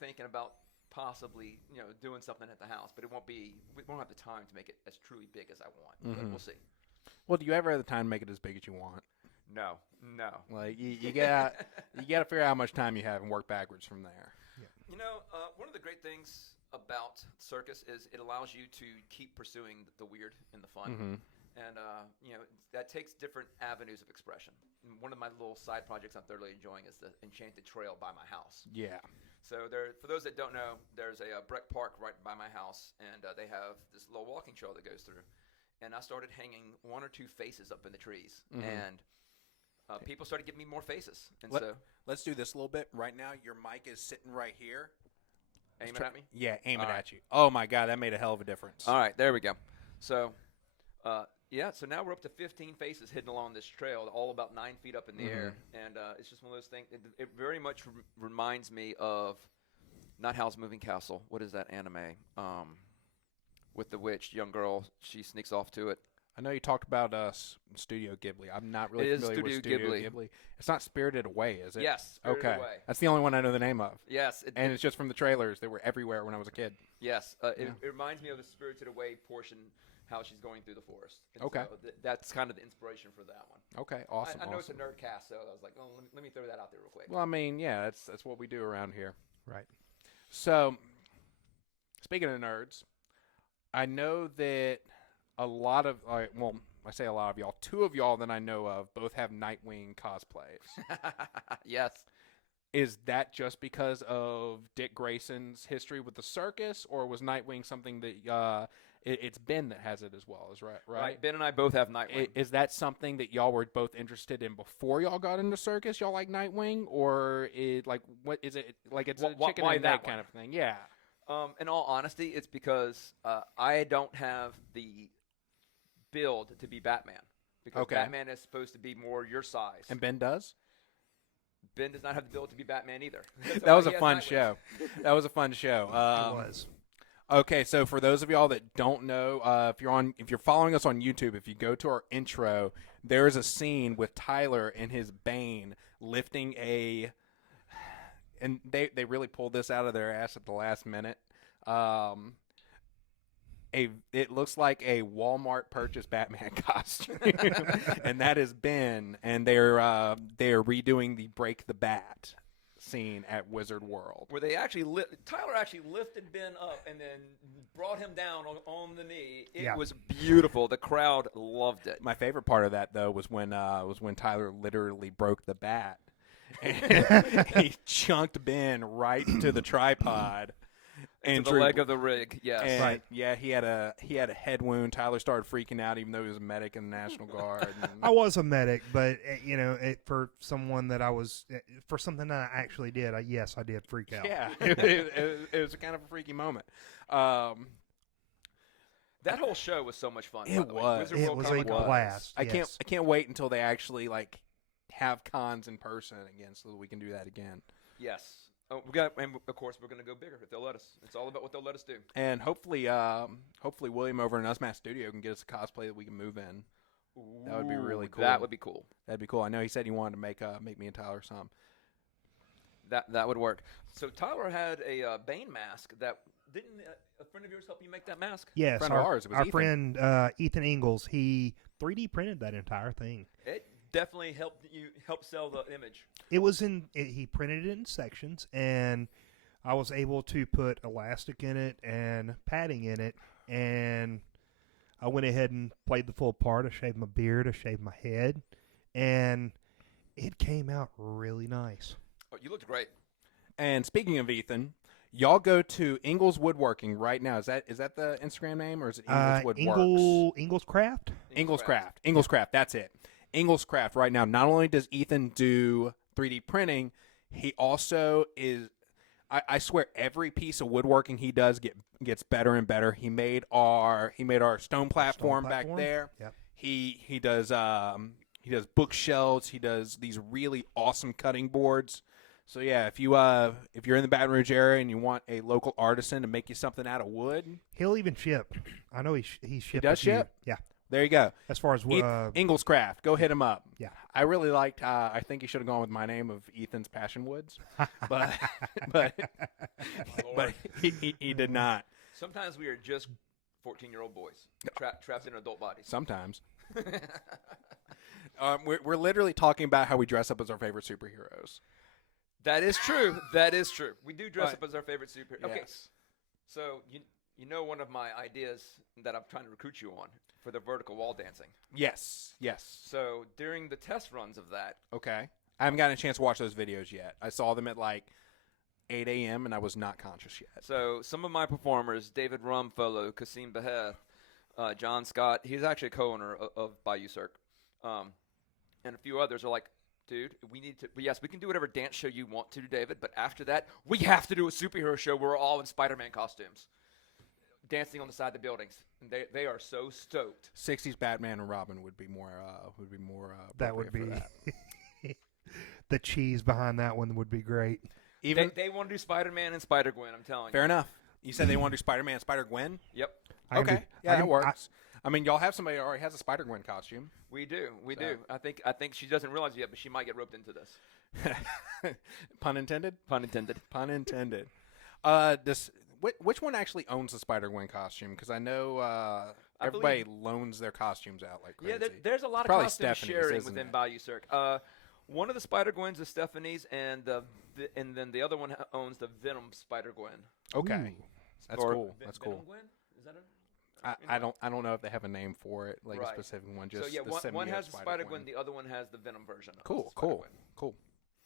thinking about possibly, doing something at the house, but we won't have the time to make it as truly big as I want. But we'll see. Well, do you ever have the time to make it as big as you want? No. Like you got to figure out how much time you have and work backwards from there. Yeah. One of the great things about Circus is it allows you to keep pursuing the weird and the fun. And, that takes different avenues of expression. And one of my little side projects I'm thoroughly enjoying is the Enchanted Trail by my house. Yeah. So for those that don't know, there's a Breck Park right by my house, and they have this little walking trail that goes through. And I started hanging 1 or 2 faces up in the trees, and people started giving me more faces. And let's do this a little bit. Right now, your mic is sitting right here. Aiming at me? Yeah, aiming at you. Oh, my God, that made a hell of a difference. All right, there we go. So, so now we're up to 15 faces hidden along this trail, all about 9 feet up in the air. And it's just one of those things. It very much reminds me of, not Howl's Moving Castle. What is that anime? With the witch, young girl, she sneaks off to it. I know you talked about Studio Ghibli. I'm not really familiar with Studio Ghibli. It's not Spirited Away, is it? Yes. Spirited Away. That's the only one I know the name of. Yes. And it's just from the trailers. They were everywhere when I was a kid. Yes. It reminds me of the Spirited Away portion, how she's going through the forest. And okay. So that's kind of the inspiration for that one. Okay, awesome. I know it's a nerd cast, so I was like, oh, let me throw that out there real quick. Well, I mean, yeah, that's what we do around here. Right. So, speaking of nerds, I know that a lot of, well, I say a lot of y'all, 2 of y'all that I know of both have Nightwing cosplays. Yes. Is that just because of Dick Grayson's history with the circus, or was Nightwing something that it's Ben that has it as well? Is right? Ben and I both have Nightwing. Is that something that y'all were both interested in before y'all got into circus? Y'all like Nightwing, or what is it like? It's a chicken and egg kind of thing. Yeah. In all honesty, it's because I don't have the build to be Batman, because Batman is supposed to be more your size. And Ben does? Ben does not have the build to be Batman either. That was a fun show. That was a fun show. It was. Okay, so for those of y'all that don't know, if you're following us on YouTube, if you go to our intro, there is a scene with Tyler and his Bane lifting and they really pulled this out of their ass at the last minute. It looks like a Walmart purchased Batman costume, and that is Ben. And they're redoing the Break the Bat scene at Wizard World, where they Tyler actually lifted Ben up and then brought him down on the knee. It was beautiful. The crowd loved it. My favorite part of that though was when Tyler literally broke the bat, and he chunked Ben right into the tripod. Into the leg of the rig, yes. And, right. Yeah, he had a head wound. Tyler started freaking out, even though he was a medic in the National Guard. I was a medic, but for someone that for something that I actually did, I did freak out. Yeah, it was kind of a freaky moment. That whole show was so much fun. It was. It was a blast. I can't wait until they actually have cons in person again, so that we can do that again. Yes. Oh, and of course, we're going to go bigger if they'll let us. It's all about what they'll let us do. And hopefully William over in Usmass Studio can get us a cosplay that we can move in. Ooh, that would be really cool. That would be cool. That'd be cool. I know he said he wanted to make me and Tyler some. That would work. So Tyler had a Bane mask that didn't a friend of yours help you make that mask? Yes, friend of ours. It was our Ethan. Friend Ethan Ingalls. He 3D printed that entire thing. It definitely helped sell the image. It was he printed it in sections, and I was able to put elastic in it and padding in it, and I went ahead and played the full part. I shaved my beard, I shaved my head, and it came out really nice. Oh, you looked great. And speaking of Ethan, y'all go to Ingalls Woodworking right now. Is that the Instagram name, or is it Ingalls Woodworks? Ingalls Craft? Ingalls Craft. Ingalls Craft, that's it. Ingalls Craft right now. Not only does Ethan do 3D printing, he also is. I swear, every piece of woodworking he does gets better and better. He made our stone platform back there. Yep. He does bookshelves. He does these really awesome cutting boards. So yeah, if you're in the Baton Rouge area and you want a local artisan to make you something out of wood, he'll even ship. I know he ships. He does ship. Yeah. There you go. As far as Ingalls Craft, go hit him up. Yeah, I really liked. I think he should have gone with my name of Ethan's Passion Woods, but he did not. Sometimes we are just 14-year-old boys trapped in adult bodies. Sometimes. We're literally talking about how we dress up as our favorite superheroes. That is true. That is true. We do dress up as our favorite superhero. Yes. Okay, so you know one of my ideas that I'm trying to recruit you on for the vertical wall dancing. Yes. So during the test runs of that. Okay. I haven't gotten a chance to watch those videos yet. I saw them at 8 a.m. and I was not conscious yet. So some of my performers, David Rumfolo, Kasim Beheth, John Scott, he's actually a co-owner of Bayou Cirque, and a few others are like, dude, we can do whatever dance show you want to, David, but after that, we have to do a superhero show where we're all in Spider-Man costumes, dancing on the side of the buildings. And they are so stoked. 60s Batman and Robin would be more that would be for that. The cheese behind that one would be great. Even they want to do Spider-Man and Spider-Gwen, I'm telling you. Fair enough. You said they want to do Spider-Man and Spider-Gwen? Yep. Okay. Yeah, that works. I mean, y'all have somebody that already has a Spider-Gwen costume. We do. I think she doesn't realize it yet, but she might get roped into this. Pun intended? Pun intended. Pun intended. Which one actually owns the Spider-Gwen costume? Because I know everybody loans their costumes out like crazy. Yeah, there's a lot of costume sharing within Bayou Cirque. One of the Spider-Gwens is Stephanie's, and then the other one owns the Venom Spider-Gwen. Okay. Ooh. That's cool. That's cool. Venom Gwen? Is that I don't know if they have a name for it, like a specific one. Just so yeah, the one has the Spider-Gwen, the other one has the Venom version. Cool.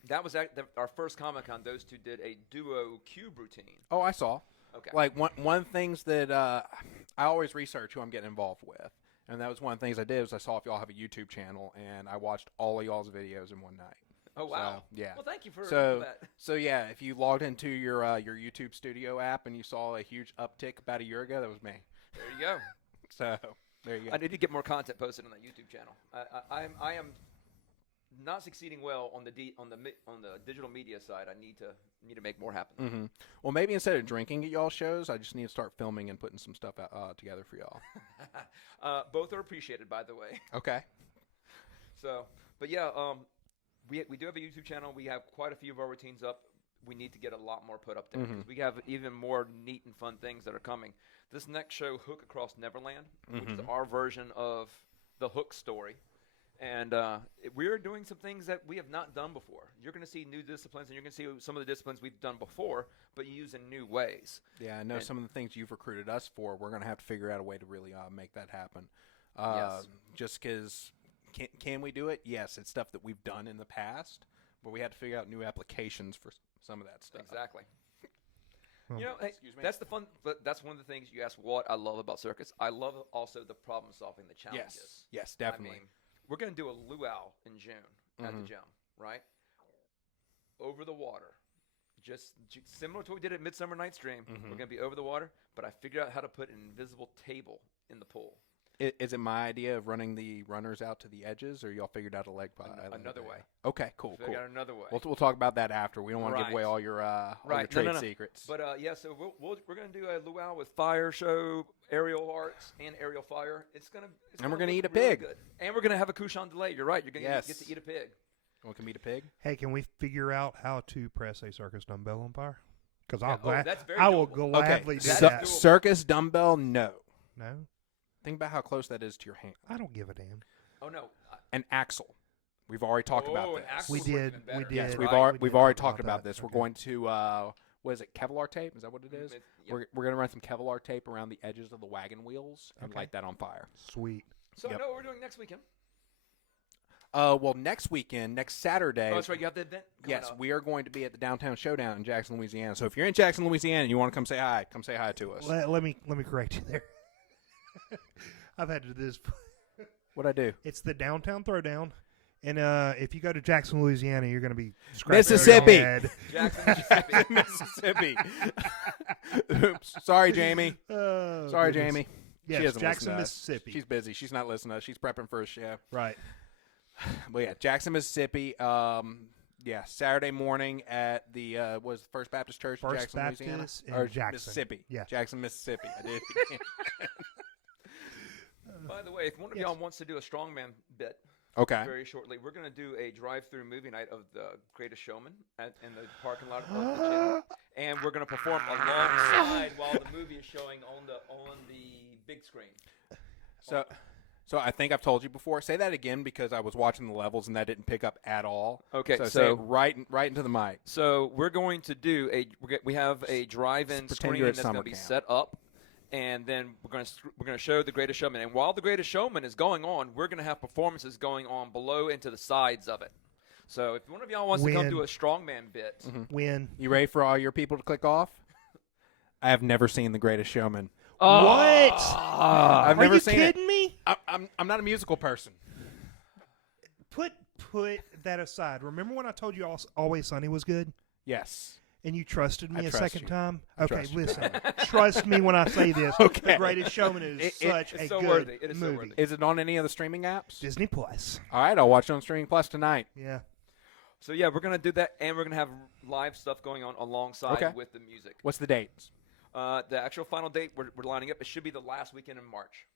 That was our first Comic-Con. Those two did a duo cube routine. Oh, I saw. Okay. Like one things that I always research who I'm getting involved with, and that was one of the things I did was I saw if y'all have a YouTube channel, and I watched all of y'all's videos in one night. Oh wow! So, yeah. Well, thank you for that. that. So yeah, if you logged into your YouTube Studio app and you saw a huge uptick about a year ago, that was me. There you go. So there you go. I need to get more content posted on that YouTube channel. I am not succeeding well on the digital media side. I need to make more happen. Mm-hmm. Well, maybe instead of drinking at y'all shows, I just need to start filming and putting some stuff together for y'all. Both are appreciated, by the way. Okay. So, but yeah, we do have a YouTube channel. We have quite a few of our routines up. We need to get a lot more put up there because we have even more neat and fun things that are coming. This next show, Hook Across Neverland, which is our version of the Hook story. And we're doing some things that we have not done before. You're going to see new disciplines, and you're going to see some of the disciplines we've done before, but used in new ways. Yeah, I know some of the things you've recruited us for. We're going to have to figure out a way to really make that happen. Yes. Just because, can we do it? Yes, it's stuff that we've done in the past, but we had to figure out new applications for some of that stuff. Exactly. Well, You know, hey, Excuse me? that's the fun. But that's one of the things you ask. What I love about Circus, I love also the problem solving, the challenges. Yes, definitely. I mean, we're going to do a luau in June at the gym, right? Over the water, just similar to what we did at Midsummer Night's Dream. We're going to be over the water, but I figured out how to put an invisible table in the pool. Is it my idea of running the runners out to the edges, or y'all figured out a leg Another way. Okay, cool. Figured out another way. We'll talk about that after. We don't want to give away all your trade secrets. But yeah, so we're going to do a luau with fire show, aerial arts, and aerial fire. And we're gonna eat a really pig. good. And we're going to have a couchon delay. You're right. You're going to get to eat a pig. Well, can we eat a pig? Hey, can we figure out how to press a circus dumbbell on fire? Because that's very I will doable. gladly do That's that. doable. Circus dumbbell, no. No, Think about how close that is to your hand. I don't give a damn. Oh no. An axle. We've already talked about an this. axle We would work did. even better. We did. Yes, Right. we've We already did talked about that. this. We're Okay. going to what is it? Kevlar tape? Is that what it is? Yep. We're going to run some Kevlar tape around the edges of the wagon wheels and light that on fire. Sweet. So Yep. no, we're doing next weekend. Well, next weekend, next Saturday. Oh, that's right. You have the event. Yes, we are going to be at the Downtown Showdown in Jackson, Louisiana. So if you're in Jackson, Louisiana, and you want to come say hi to us. Let me correct you there. I've had to do this. What'd I do? It's the Downtown Throwdown, and if you go to Jackson, Louisiana, you're going to be Mississippi. your head. Jackson, Mississippi. Mississippi. Oops. Sorry, Jamie. Oh, Sorry, goodness. Jamie. Yes, she doesn't Jackson, listen to us. Mississippi. She's busy. She's not listening to us. She's prepping for a show. Right. But yeah, Jackson, Mississippi. Yeah, Saturday morning at the was the First Baptist Church in First Jackson, Baptist Louisiana, in Jackson. Mississippi. Yeah. Jackson, Mississippi. I did it again. By the way, if one of y'all wants to do a strongman bit Okay. very shortly, we're going to do a drive-through movie night of The Greatest Showman in the parking lot of the gym, and we're going to perform alongside while the movie is showing on the big screen. So I think I've told you before. Say that again because I was watching the levels and that didn't pick up at all. Okay, So say so it right into the mic. So we're going to do we have a drive-in Pretend screen you're at that's going summer to be camp. set up, and then we're going to show The Greatest Showman. And while The Greatest Showman is going on, we're going to have performances going on below and to the sides of it. So if one of y'all wants to come do a strongman bit, Win. You ready for all your people to click off? I have never seen The Greatest Showman. What? I've Are never you seen kidding it. me? I'm not a musical person. Put that aside. Remember when I told you Always Sunny was good? Yes. And you trusted me I a trust second you. time? I Okay, trust you. listen. Trust me when I say this. Okay. The Greatest Showman is such it's a so good worthy. It is so movie. worthy. Is it on any of the streaming apps? Disney Plus. All right, I'll watch it on Streaming Plus tonight. Yeah. So yeah, we're going to do that, and we're going to have live stuff going on alongside with the music. What's the dates? The actual final date we're lining up. It should be the last weekend in March.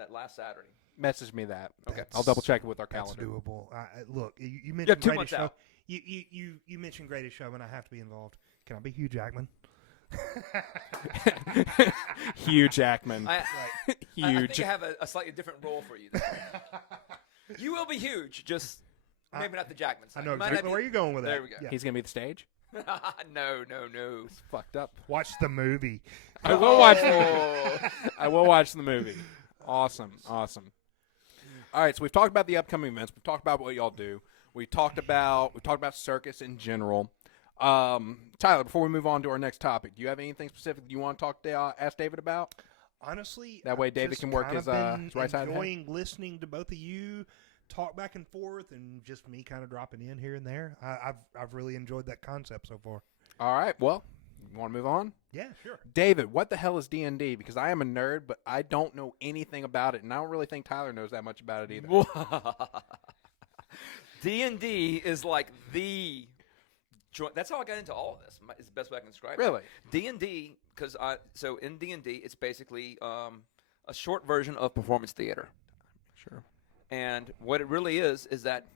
that last Saturday. Message me that. Okay. I'll double check it with our That's calendar. doable. Look, you You mentioned have 2 Greatest months Show. out. You mentioned Greatest Show, and I have to be involved. Can I be Hugh Jackman? Hugh Jackman. I Huge. think I have a slightly different role for you. You will be huge, just maybe not the Jackman side. I know exactly where you're going with that. There we go. Yeah. He's gonna be the stage. No. It's fucked up. Watch the movie. I will watch. I will watch the movie. Awesome. All right, so we've talked about the upcoming events. We've talked about what y'all do. We talked about Circus in general. Tyler, before we move on to our next topic, do you have anything specific you want to ask David about? Honestly, That way I've David just can work kind his of been right side of the head? enjoying listening to both of you talk back and forth, and just me kind of dropping in here and there. I've really enjoyed that concept so far. All right, well, you want to move on? Yeah, sure. David, what the hell is D&D? Because I am a nerd, but I don't know anything about it, and I don't really think Tyler knows that much about it either. D&D is like the joint. That's how I got into all of this. Is the best way I can describe it. Really? D&D, because so in D&D, it's basically a short version of performance theater. Sure. And what it really is that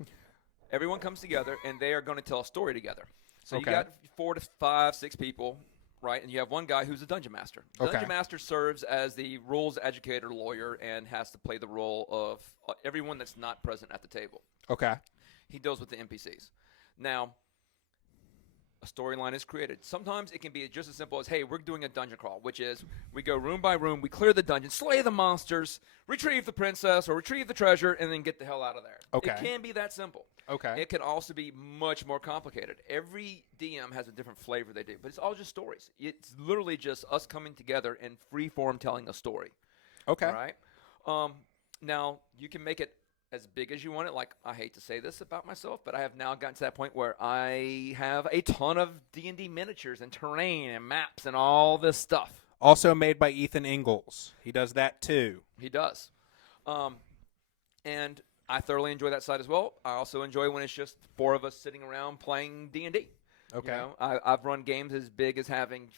everyone comes together and they are going to tell a story together. So Okay. you got 4 to 5, 6 people, right? And you have one guy who's a dungeon master. The Okay. dungeon master serves as the rules educator, lawyer, and has to play the role of everyone that's not present at the table. Okay. He deals with the NPCs. Now, a storyline is created. Sometimes it can be just as simple as, hey, we're doing a dungeon crawl, which is we go room by room, we clear the dungeon, slay the monsters, retrieve the princess or retrieve the treasure, and then get the hell out of there. Okay. It can be that simple. Okay. It can also be much more complicated. Every DM has a different flavor they do, but it's all just stories. It's literally just us coming together and free form telling a story. Okay. All right? Now, you can make it as big as you want it. Like, I hate to say this about myself, but I have now gotten to that point where I have a ton of D&D miniatures and terrain and maps and all this stuff. Also made by Ethan Ingalls. He does that too. He does. And I thoroughly enjoy that side as well. I also enjoy when it's just 4 of us sitting around playing D&D. Okay. You know, I've run games as big as having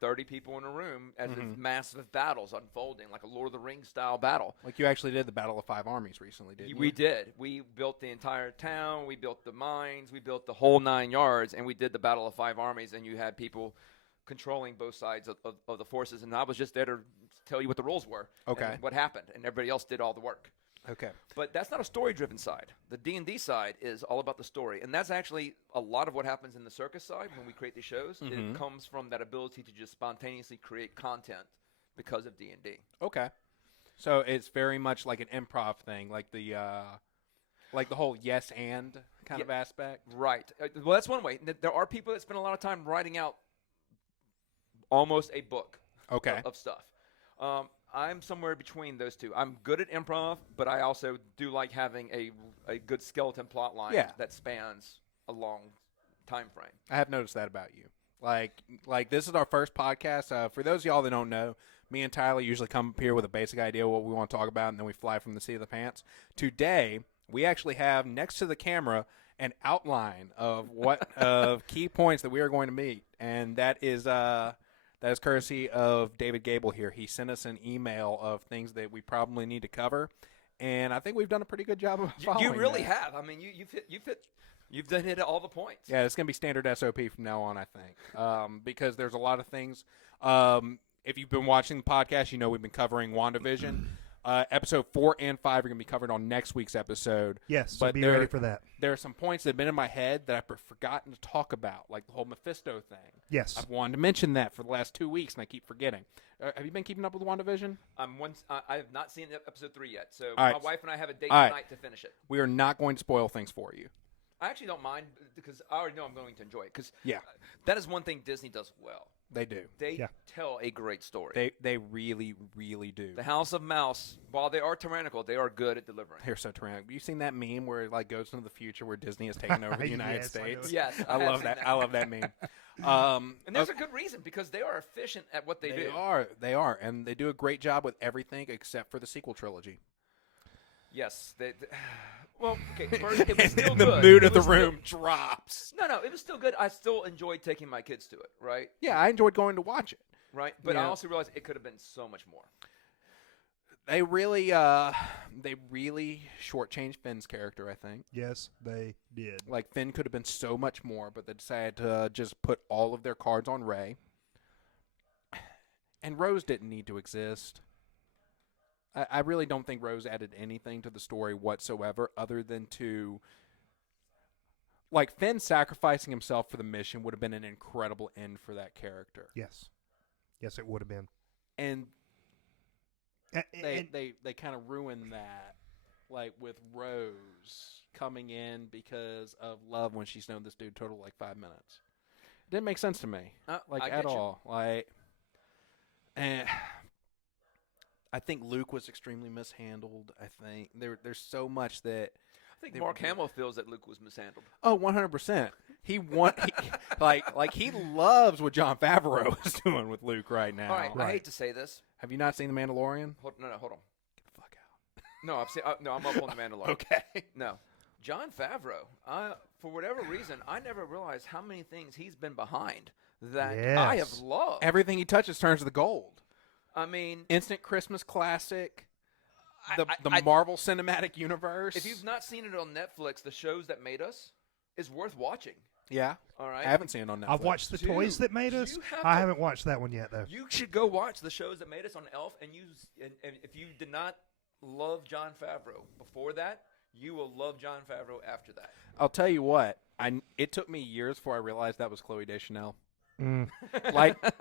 30 people in a room as if massive battles unfolding, like a Lord of the Rings style battle. Like you actually did the Battle of 5 Armies recently, didn't you? We did. We built the entire town. We built the mines. We built the whole 9 yards, and we did the Battle of 5 Armies, and you had people controlling both sides of the forces, and I was just there to tell you what the rules were Okay. and what happened, and everybody else did all the work. Okay. But that's not a story-driven side. The D&D side is all about the story, and that's actually a lot of what happens in the circus side when we create these shows. It comes from that ability to just spontaneously create content because of D&D. Okay. So it's very much like an improv thing, like the whole yes and kind of aspect. Right. Well, that's one way. There are people that spend a lot of time writing out almost a book of stuff. I'm somewhere between those two. I'm good at improv, but I also do like having a good skeleton plot line that spans a long time frame. I have noticed that about you. Like this is our first podcast. For those of y'all that don't know, me and Tyler usually come up here with a basic idea of what we want to talk about, and then we fly from the seat of the pants. Today, we actually have next to the camera an outline of what of key points that we are going to meet, and that is courtesy of David Gable here. He sent us an email of things that we probably need to cover, and I think we've done a pretty good job of following You really that. have. I mean, you've done hit all the points. Yeah, it's going to be standard SOP from now on, I think, because there's a lot of things. If you've been watching the podcast, you know we've been covering WandaVision. Episode 4 and 5 are going to be covered on next week's episode. Yes, so but be ready for that. There are some points that have been in my head that I've forgotten to talk about, like the whole Mephisto thing. Yes. I've wanted to mention that for the last 2 weeks, and I keep forgetting. Have you been keeping up with WandaVision? I have not seen episode 3 yet, so All right. my wife and I have a date All right. tonight to finish it. We are not going to spoil things for you. I actually don't mind because I already know I'm going to enjoy it. Because Yeah. that is one thing Disney does well. They do. They tell a great story. They really, really do. The House of Mouse, while they are tyrannical, they are good at delivering. They're so tyrannical. You seen that meme where it goes into the future where Disney has taken over the United Yes, I know States? it. Yes, I have love seen that. I love that meme. And there's a good reason because they are efficient at what they do. They are, and they do a great job with everything except for the sequel trilogy. Yes. Well, okay. First, it was still And good. the mood It of the was room drops. No, it was still good. I still enjoyed taking my kids to it. Right. Yeah, I enjoyed going to watch it. Right. But I Yeah. also realized it could have been so much more. They really shortchanged Finn's character, I think. Yes, they did. Like, Finn could have been so much more, but they decided to just put all of their cards on Rey. And Rose didn't need to exist. I really don't think Rose added anything to the story whatsoever other than to... Like, Finn sacrificing himself for the mission would have been an incredible end for that character. Yes. Yes, it would have been. And they kind of ruined that, like, with Rose coming in because of love when she's known this dude total like 5 minutes. It didn't make sense to me, at all. Like, and I think Luke was extremely mishandled. I think there's so much that. I think Mark Hamill feels that Luke was mishandled. Oh, 100%. He loves what Jon Favreau is doing with Luke right now. All right, I hate to say this. Have you not seen The Mandalorian? Hold on. Get the fuck out. No, I'm up on The Mandalorian. Okay. No. Jon Favreau, for whatever reason, I never realized how many things he's been behind that I have loved. Everything he touches turns to gold. I mean, instant Christmas classic. The Marvel Cinematic Universe. If you've not seen it on Netflix, The Shows That Made Us is worth watching. Yeah. All right. I haven't seen it on Netflix. I've watched The Toys That Made Us. I haven't watched that one yet, though. You should go watch The Shows That Made Us on Elf, and if you did not love Jon Favreau before that, you will love Jon Favreau after that. I'll tell you what. It took me years before I realized that was Chloe Deschanel. Mm.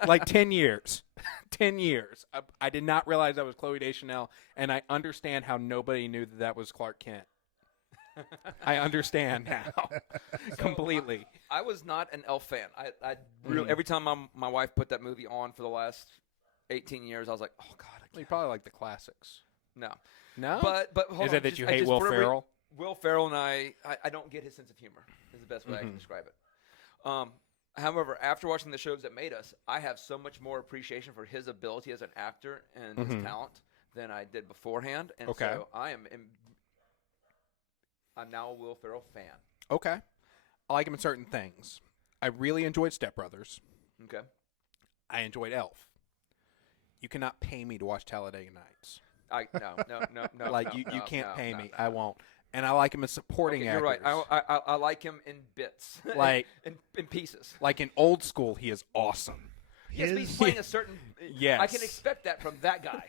like 10 years. 10 years. I did not realize that was Chloe Deschanel, and I understand how nobody knew that was Clark Kent. I understand now. Completely. I was not an Elf fan. I really, every time my wife put that movie on for the last 18 years, I was like, oh, God. You probably like the classics. No. But hold is on, it that you hate Will Ferrell? Will Ferrell and I don't get his sense of humor is the best way I can describe it. However, after watching The Shows That Made Us, I have so much more appreciation for his ability as an actor and his talent than I did beforehand. And so I'm now a Will Ferrell fan. Okay. I like him in certain things. I really enjoyed Step Brothers. Okay. I enjoyed Elf. You cannot pay me to watch Talladega Nights. No. Like, you can't pay me. I won't. And I like him as supporting actors. You're right. I like him in bits. Like in pieces. Like in Old School, he is awesome. Yes, he's playing a certain... Yes. I can expect that from that guy.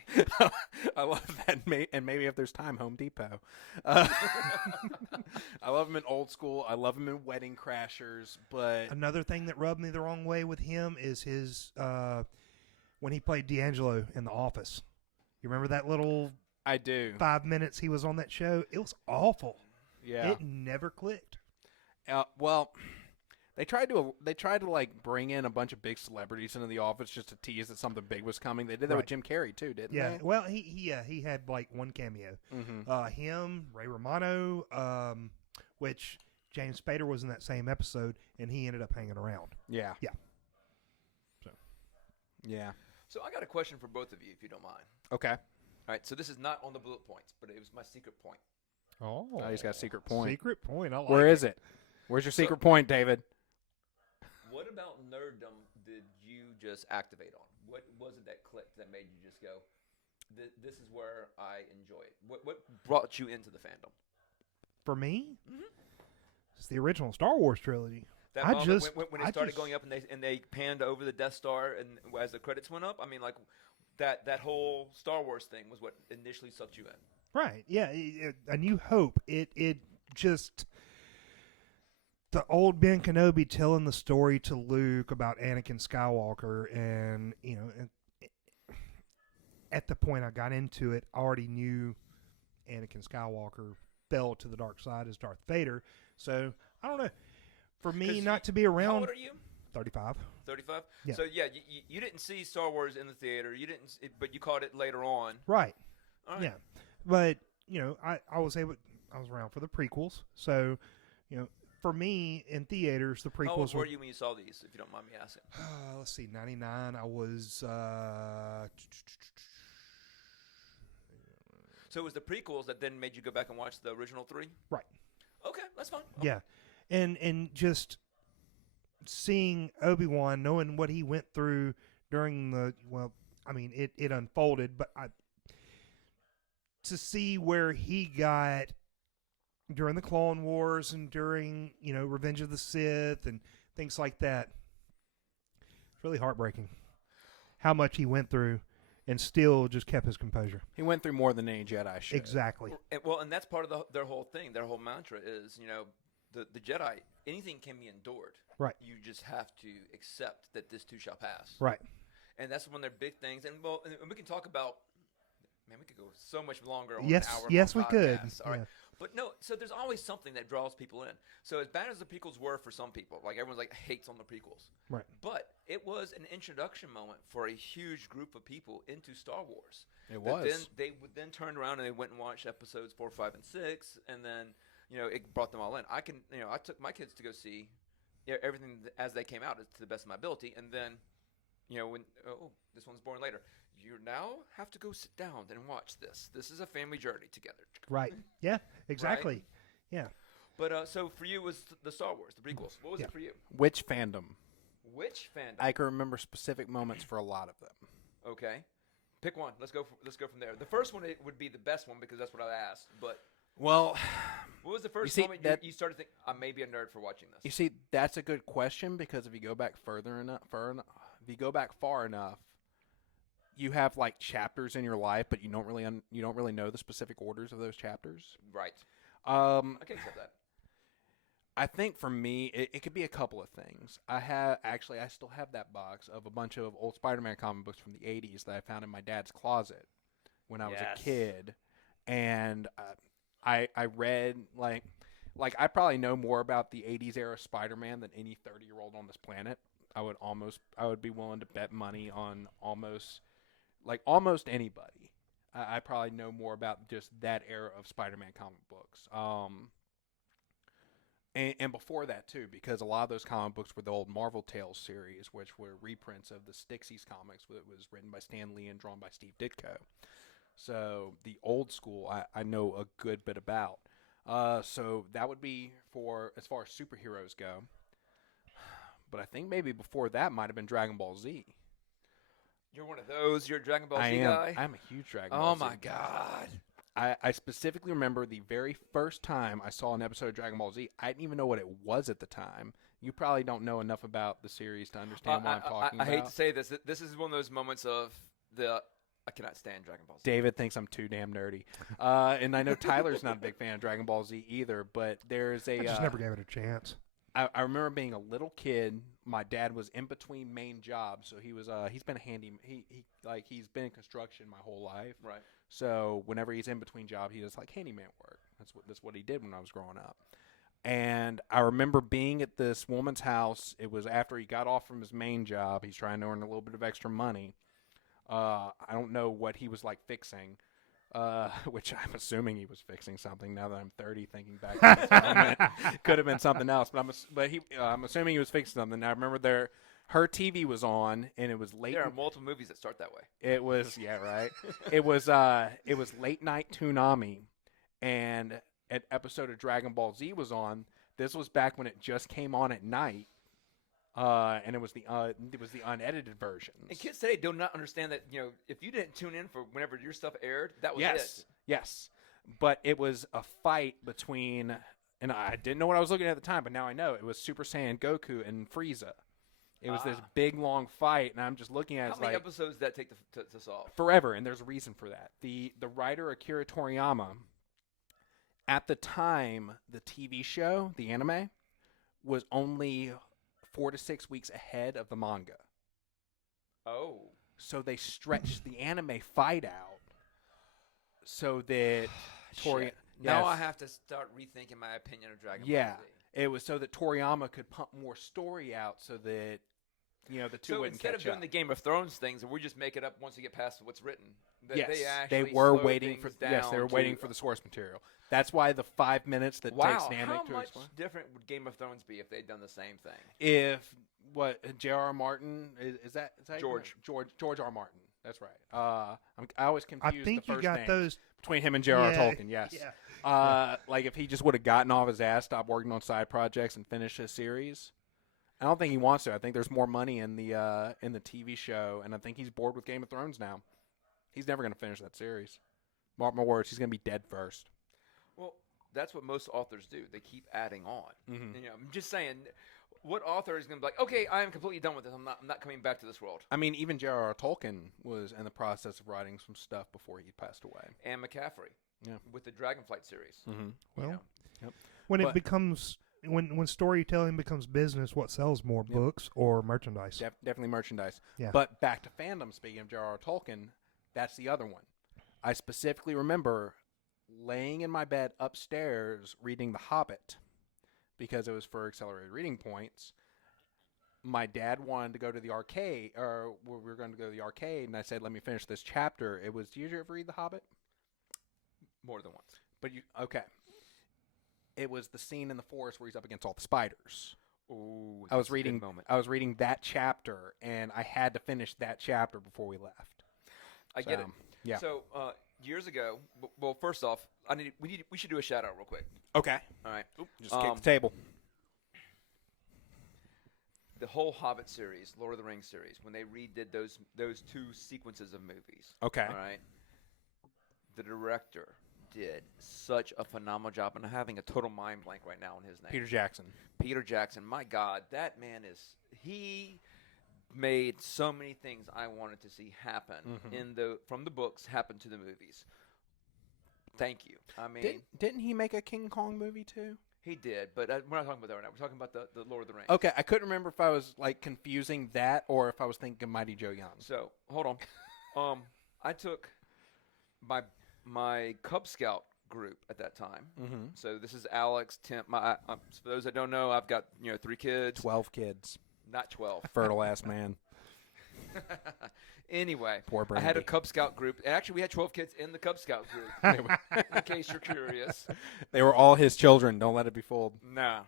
I love that. And maybe if there's time, Home Depot. I love him in Old School. I love him in Wedding Crashers. But another thing that rubbed me the wrong way with him is his... when he played D'Angelo in The Office. You remember that little... I do. 5 minutes he was on that show. It was awful. Yeah. It never clicked. Well, they tried to like bring in a bunch of big celebrities into The Office just to tease that something big was coming. They did that with Jim Carrey too, didn't they? Yeah. Well, he had like one cameo. Him, Ray Romano, which James Spader was in that same episode, and he ended up hanging around. Yeah. Yeah. So I got a question for both of you, if you don't mind. Okay. All right, so this is not on the bullet points, but it was my secret point. Oh, he's got a secret point. Secret point. I like Where is it? Where's your secret point, David? What about nerddom did you just activate on? What was it that clicked that made you just go, this is where I enjoy it? What brought you into the fandom? For me, it's the original Star Wars trilogy. That moment when they started going up and they panned over the Death Star and as the credits went up, I mean, like that whole Star Wars thing was what initially sucked you in. Right. Yeah. A New Hope. It just the old Ben Kenobi telling the story to Luke about Anakin Skywalker, and at the point I got into it, I already knew Anakin Skywalker fell to the dark side as Darth Vader. So I don't know. For me, not to be around. How old are you? 35. 35. Yeah. So yeah, you didn't see Star Wars in the theater. You didn't, but you caught it later on. Right. All right. Yeah. But I was around for the prequels. So, for me in theaters, the prequels. How old were you when you saw these? If you don't mind me asking. Let's see, 99. I was. So it was the prequels that then made you go back and watch the original 3? Right. Okay, that's fine. Yeah, and just seeing Obi-Wan, knowing what he went through during it unfolded, but to see where he got during the Clone Wars and during, Revenge of the Sith and things like that. It's really heartbreaking how much he went through and still just kept his composure. He went through more than any Jedi should. Exactly. Well, and that's part of their whole thing. Their whole mantra is, the Jedi, anything can be endured. Right. You just have to accept that this too shall pass. Right. And that's one of their big things. And we can talk about. Man, we could go so much longer on yes, an hour. Yes, we could. All right. But no, so there's always something that draws people in. So as bad as the prequels were for some people, like everyone's like hates on the prequels. Right. But it was an introduction moment for a huge group of people into Star Wars. It was. Then they would then turn around and they went and watched episodes 4, 5, and 6, and then it brought them all in. I took my kids to go see everything as they came out to the best of my ability, and then when this one's born later. You now have to go sit down and watch this. This is a family journey together. Right. Yeah, exactly. Right? Yeah. But so for you, it was the Star Wars, the prequels. What was it for you? Which fandom? Which fandom? I can remember specific moments for a lot of them. Okay. Pick one. Let's go from there. The first one would be the best one because that's what I asked. But well, what was the first moment you started to think, I may be a nerd for watching this? You see, that's a good question because if you go back far enough, you have like chapters in your life, but you don't really know the specific orders of those chapters. Right. I can accept that. I think for me, it could be a couple of things. I still have that box of a bunch of old Spider-Man comic books from the 80s that I found in my dad's closet when I was a kid. And I read, like I probably know more about the 80s era Spider-Man than any 30-year-old on this planet. I would be willing to bet money on almost anybody. I probably know more about just that era of Spider-Man comic books. And before that, too, because a lot of those comic books were the old Marvel Tales series, which were reprints of the Stixies comics that was written by Stan Lee and drawn by Steve Ditko. So the old school, I know a good bit about. So that would be for as far as superheroes go. But I think maybe before that might have been Dragon Ball Z. You're one of those. You're a Dragon Ball Z guy? I'm a huge Dragon Ball Z Oh, my God. I specifically remember the very first time I saw an episode of Dragon Ball Z. I didn't even know what it was at the time. You probably don't know enough about the series to understand what I'm talking about. I hate to say this. This is one of those moments of I cannot stand Dragon Ball Z. David thinks I'm too damn nerdy. And I know Tyler's not a big fan of Dragon Ball Z either, but there's a... I just never gave it a chance. I remember being a little kid. My dad was in between main jobs, so he was he's been a handy he's been in construction my whole life. Right. So whenever he's in between jobs, he does like handyman work. That's what he did when I was growing up. And I remember being at this woman's house. It was after he got off from his main job. He's trying to earn a little bit of extra money. I don't know what he was like fixing. Which I'm assuming he was fixing something. Now that I'm 30, thinking back to this moment, could have been something else. But I'm assuming he was fixing something. Now I remember her TV was on, and it was late. There are multiple movies that start that way. It was right. It was late night Toonami, and an episode of Dragon Ball Z was on. This was back when it just came on at night. And it was the unedited version. And kids today do not understand that, if you didn't tune in for whenever your stuff aired, that was it. Yes. But it was a fight between, and I didn't know what I was looking at the time, but now I know. It was Super Saiyan Goku and Frieza. It was this big, long fight, and I'm just looking at it. How many episodes did that take to solve? Forever, and there's a reason for that. The writer Akira Toriyama, at the time, the TV show, the anime, was only 4 to 6 weeks ahead of the manga. Oh. So they stretched the anime fight out so that Now I have to start rethinking my opinion of Dragon Ball Z. Yeah. It was so that Toriyama could pump more story out so that the two wouldn't catch up. So instead of doing the Game of Thrones things, we just make it up once you get past what's written. They were waiting for the source material. That's why the 5 minutes that takes Namek to explain. How much different would Game of Thrones be if they'd done the same thing? If J.R.R. Martin is that George R. Martin? That's right. I always confuse the first names those between him and J.R.R. Tolkien. Yes. Yeah. Like if he just would have gotten off his ass, stopped working on side projects, and finished his series. I don't think he wants to. I think there's more money in the TV show, and I think he's bored with Game of Thrones now. He's never going to finish that series. Mark my words, he's going to be dead first. Well, that's what most authors do. They keep adding on. Mm-hmm. You know, I'm just saying, what author is going to be like, okay, I am completely done with this. I'm not coming back to this world. I mean, even J.R.R. Tolkien was in the process of writing some stuff before he passed away. And McCaffrey, with the Dragonflight series. Mm-hmm. Well, yep. when it becomes when storytelling becomes business, what sells more, books or merchandise? Definitely merchandise. Yeah. But back to fandom. Speaking of J.R.R. Tolkien, that's the other one. I specifically remember laying in my bed upstairs reading The Hobbit because it was for accelerated reading points. My dad wanted to go to the arcade, or we were going to go to the arcade, and I said, let me finish this chapter. It was, did you ever read The Hobbit? More than once. But okay. It was the scene in the forest where he's up against all the spiders. Ooh, I was reading that chapter, and I had to finish that chapter before we left. I get it. Yeah. So years ago, well, first off, we should do a shout out real quick. Okay. All right. Just kick the table. The whole Hobbit series, Lord of the Rings series, when they redid those two sequences of movies. Okay. All right. The director did such a phenomenal job, and I'm having a total mind blank right now on his name. Peter Jackson. My God, that man he made so many things I wanted to see happen from the books happen to the movies. Thank you. I mean, didn't he make a King Kong movie too? He did, but we're not talking about that right now. We're talking about the Lord of the Rings. Okay, I couldn't remember if I was like confusing that or if I was thinking Mighty Joe Young. So hold on. I took my Cub Scout group at that time. Mm-hmm. So this is Alex, Tim. For those that don't know, I've got 3 kids. 12 kids. Not 12. Fertile ass man. Anyway, poor Brandy. I had a Cub Scout group. And actually, we had 12 kids in the Cub Scout group, in case you're curious. They were all his children. Don't let it be fooled. No.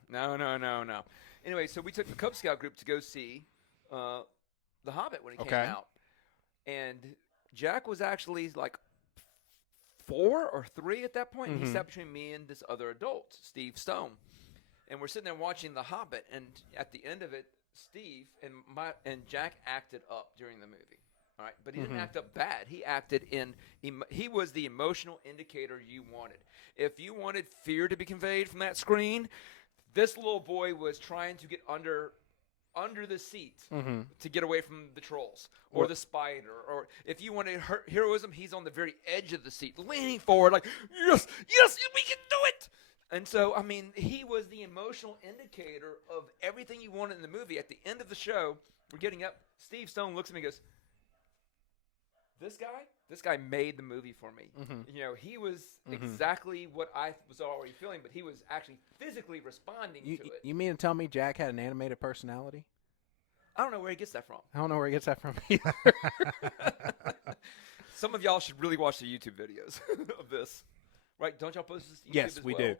Anyway, so we took the Cub Scout group to go see The Hobbit when it came out. And Jack was actually like 4 or 3 at that point. And he sat between me and this other adult, Steve Stone. And we're sitting there watching The Hobbit. And at the end of it, Steve and Jack acted up during the movie. All right, but he didn't act up bad. He acted he was the emotional indicator you wanted. If you wanted fear to be conveyed from that screen, this little boy was trying to get under the seat to get away from the trolls or the spider. Or if you wanted heroism, he's on the very edge of the seat, leaning forward like, yes, we can do it. And so, I mean, he was the emotional indicator of everything you wanted in the movie. At the end of the show, we're getting up. Steve Stone looks at me and goes, this guy made the movie for me. He was exactly what I was already feeling, but he was actually physically responding to it. You mean to tell me Jack had an animated personality? I don't know where he gets that from. I don't know where he gets that from either. Some of y'all should really watch the YouTube videos of this. Right? Don't y'all post this to YouTube Yes, as we well?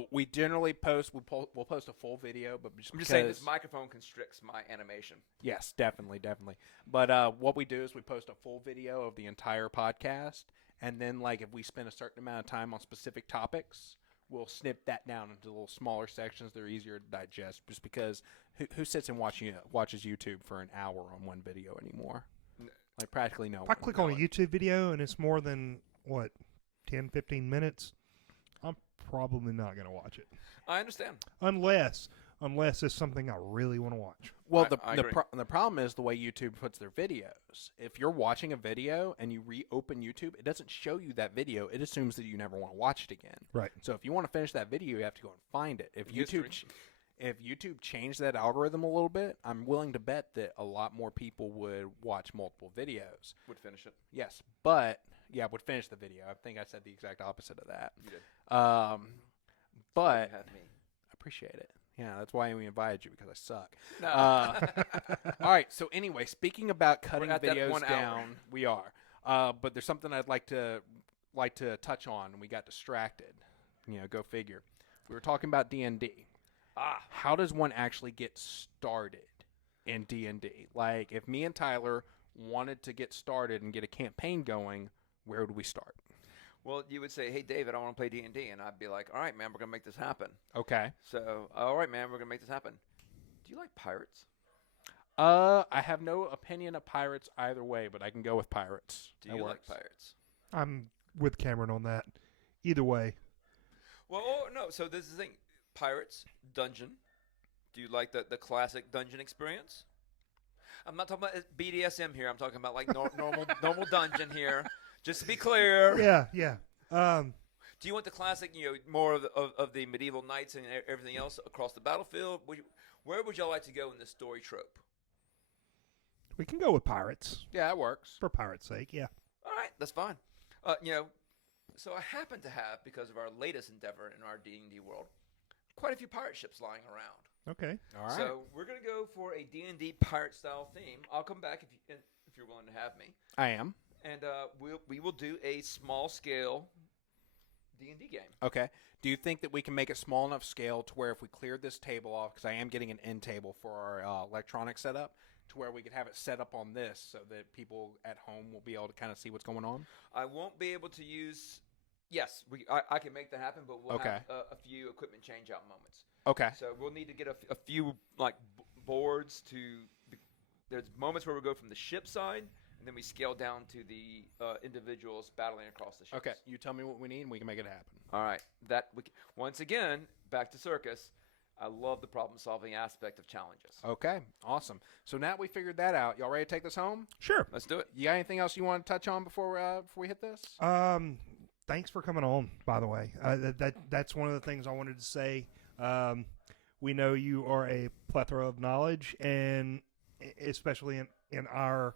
do. We generally post. We'll post a full video, but I'm just saying this microphone constricts my animation. Yes, definitely. But what we do is we post a full video of the entire podcast, and then like if we spend a certain amount of time on specific topics, we'll snip that down into little smaller sections that are easier to digest. Just because who sits and watches YouTube for an hour on one video anymore? Like practically no one. If I click on a YouTube video and it's more than 10, 15 minutes, I'm probably not going to watch it. I understand. Unless it's something I really want to watch. Well, the problem is the way YouTube puts their videos. If you're watching a video and you reopen YouTube, it doesn't show you that video. It assumes that you never want to watch it again. Right. So if you want to finish that video, you have to go and find it. If YouTube changed that algorithm a little bit, I'm willing to bet that a lot more people would watch multiple videos. Would finish it. Yes, but... Yeah, would finish the video. I think I said the exact opposite of that. You did. But you had me. I appreciate it. Yeah, that's why we invited you, because I suck. No. All right. So anyway, speaking about cutting videos down, we are. But there's something I'd like to touch on, and we got distracted. Go figure. We were talking about D&D. How does one actually get started in D&D? Like, if me and Tyler wanted to get started and get a campaign going, where would we start? Well, you would say, hey, David, I want to play D&D. And I'd be like, all right, man, we're going to make this happen. Okay. So, all right, man, we're going to make this happen. Do you like pirates? I have no opinion of pirates either way, but I can go with pirates. Do you like pirates? I'm with Cameron on that. Either way. Well, no. So this is the thing. Pirates, dungeon. Do you like the classic dungeon experience? I'm not talking about BDSM here. I'm talking about like normal dungeon here. Just to be clear. Yeah. Do you want the classic, more of the medieval knights and everything else across the battlefield? Where would y'all like to go in this story trope? We can go with pirates. Yeah, that works. For pirates' sake, yeah. All right, that's fine. So I happen to have, because of our latest endeavor in our D&D world, quite a few pirate ships lying around. Okay. All right. So we're going to go for a D&D pirate-style theme. I'll come back if you're willing to have me. I am. And we will do a small-scale D&D game. Okay. Do you think that we can make it small enough scale to where if we cleared this table off, because I am getting an end table for our electronic setup, to where we could have it set up on this so that people at home will be able to kind of see what's going on? I won't be able to use... Yes, I can make that happen, but we'll have a few equipment change-out moments. Okay. So we'll need to get a few boards to... There's moments where we go from the ship side, and then we scale down to the individuals battling across the ships. Okay. You tell me what we need, and we can make it happen. All right. Once again, back to Circus. I love the problem-solving aspect of challenges. Okay. Awesome. So now we figured that out. Y'all ready to take this home? Sure. Let's do it. You got anything else you want to touch on before we hit this? Thanks for coming on, by the way. That's one of the things I wanted to say. We know you are a plethora of knowledge, and especially in our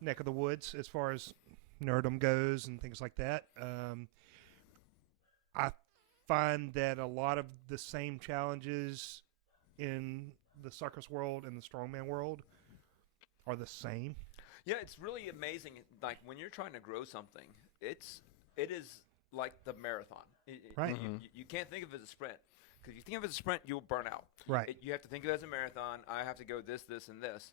neck of the woods as far as nerdom goes and things like that. I find that a lot of the same challenges in the circus world and the strongman world are the same. Yeah, it's really amazing. Like when you're trying to grow something, it is like the marathon. Right. You can't think of it as a sprint. Because if you think of it as a sprint, you'll burn out. Right. You have to think of it as a marathon. I have to go this, and this.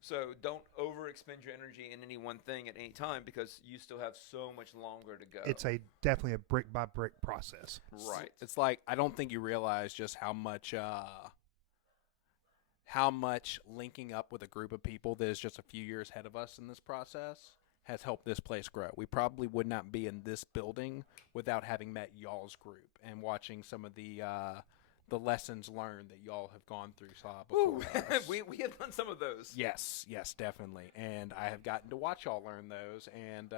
So don't overexpend your energy in any one thing at any time because you still have so much longer to go. It's definitely a brick-by-brick process. Right. It's like I don't think you realize just how much linking up with a group of people that is just a few years ahead of us in this process has helped this place grow. We probably would not be in this building without having met y'all's group and watching some of the lessons learned that y'all have gone through before us. we have done some of those. Yes, definitely. And I have gotten to watch y'all learn those. And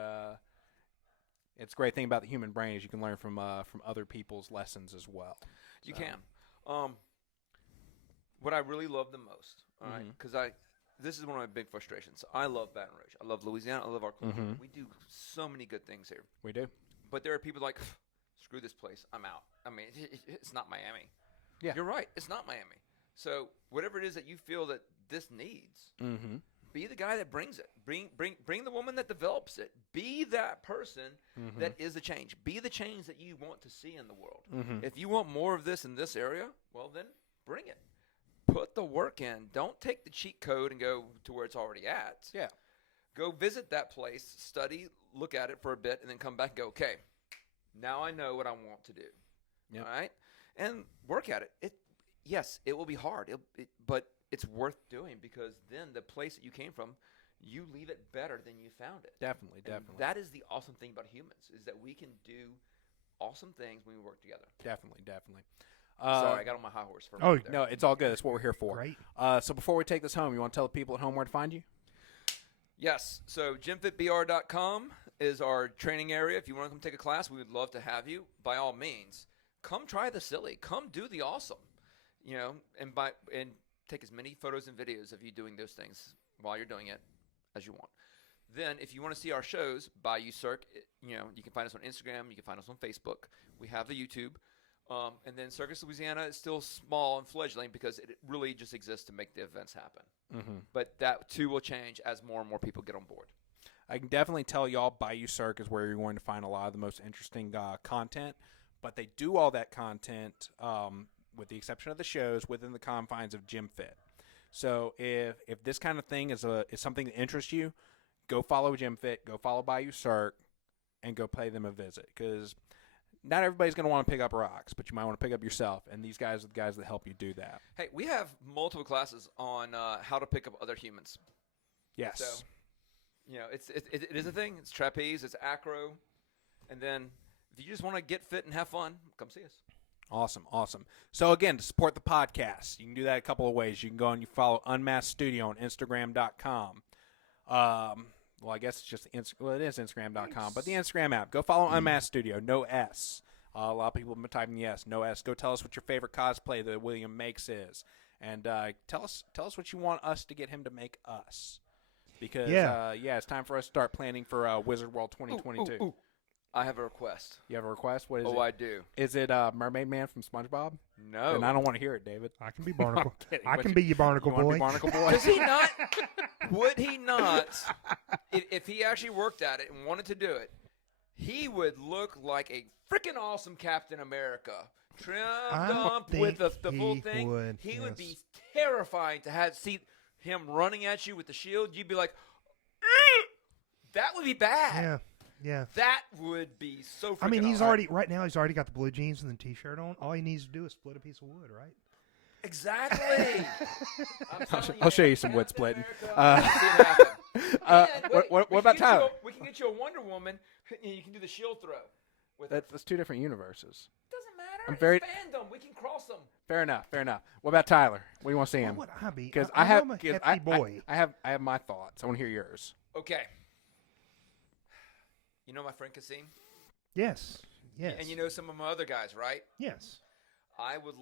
it's a great thing about the human brain is you can learn from other people's lessons as well. You can. What I really love the most, all right, because this is one of my big frustrations. I love Baton Rouge. I love Louisiana. I love our culture. We do so many good things here. We do. But there are people like, screw this place. I'm out. I mean, it's not Miami. Yeah. You're right. It's not Miami. So whatever it is that you feel that this needs, be the guy that brings it. Bring the woman that develops it. Be that person that is the change. Be the change that you want to see in the world. If you want more of this in this area, well, then bring it. Put the work in. Don't take the cheat code and go to where it's already at. Yeah. Go visit that place, study, look at it for a bit, and then come back and go, okay, now I know what I want to do. Yep. All right? And work at it. Yes, it will be hard, but it's worth doing because then the place that you came from, you leave it better than you found it. Definitely. And that is the awesome thing about humans is that we can do awesome things when we work together. Definitely. Sorry, I got on my high horse for a Oh, minute there. no, it's all good. That's what we're here for. Great. So before we take this home, you want to tell the people at home where to find you? Yes. So gymfitbr.com is our training area. If you want to come take a class, we would love to have you. By all means, come try the silly. Come do the awesome. And take as many photos and videos of you doing those things while you're doing it as you want. Then, if you want to see our shows, Bayou Cirque, you can find us on Instagram. You can find us on Facebook. We have the YouTube. And then Circus, Louisiana is still small and fledgling because it really just exists to make the events happen. But that, too, will change as more and more people get on board. I can definitely tell y'all Bayou Cirque is where you're going to find a lot of the most interesting content. But they do all that content, with the exception of the shows, within the confines of Gym Fit. So if this kind of thing is something that interests you, go follow Gym Fit, go follow Bayou Cirque, and go pay them a visit. Because not everybody's going to want to pick up rocks, but you might want to pick up yourself, and these guys are the guys that help you do that. Hey, we have multiple classes on how to pick up other humans. Yes. So, it is a thing. It's trapeze. It's acro. And then if you just want to get fit and have fun, come see us. Awesome. So again, to support the podcast, you can do that a couple of ways. You can go and you follow Unmasked Studio on Instagram.com. Well, I guess it's just it is Instagram.com, but the Instagram app. Go follow Unmasked Studio, no S. A lot of people have been typing the S, no S. Go tell us what your favorite cosplay that William makes is, and tell us what you want us to get him to make us. Because it's time for us to start planning for Wizard World 2022. Ooh. I have a request. You have a request? What is it? Oh, I do. Is it Mermaid Man from SpongeBob? No. And I don't want to hear it, David. I can be Barnacle. kidding, I but can be your Barnacle You want to boy. be Barnacle Boy? Does he not? Would he not? If he actually worked at it and wanted to do it, he would look like a freaking awesome Captain America. Trimmed up with the full thing. He would be terrifying to see him running at you with the shield. You'd be like, that would be bad. Yeah. That would be so freaking I mean, he's awesome. right now he's already got the blue jeans and the t-shirt on. All he needs to do is split a piece of wood, right? Exactly. I'll show you some wood splitting. What about Tyler? We can get you a Wonder Woman. You can do the shield throw. That's two different universes. Doesn't matter. I'm very- It's fandom. We can cross them. Fair enough. What about Tyler? What do you want to see him? What would I be? Because I'm a hefty boy. I have my thoughts. I want to hear yours. Okay. You know my friend Kasim? Yes. And you know some of my other guys, right? Yes. I would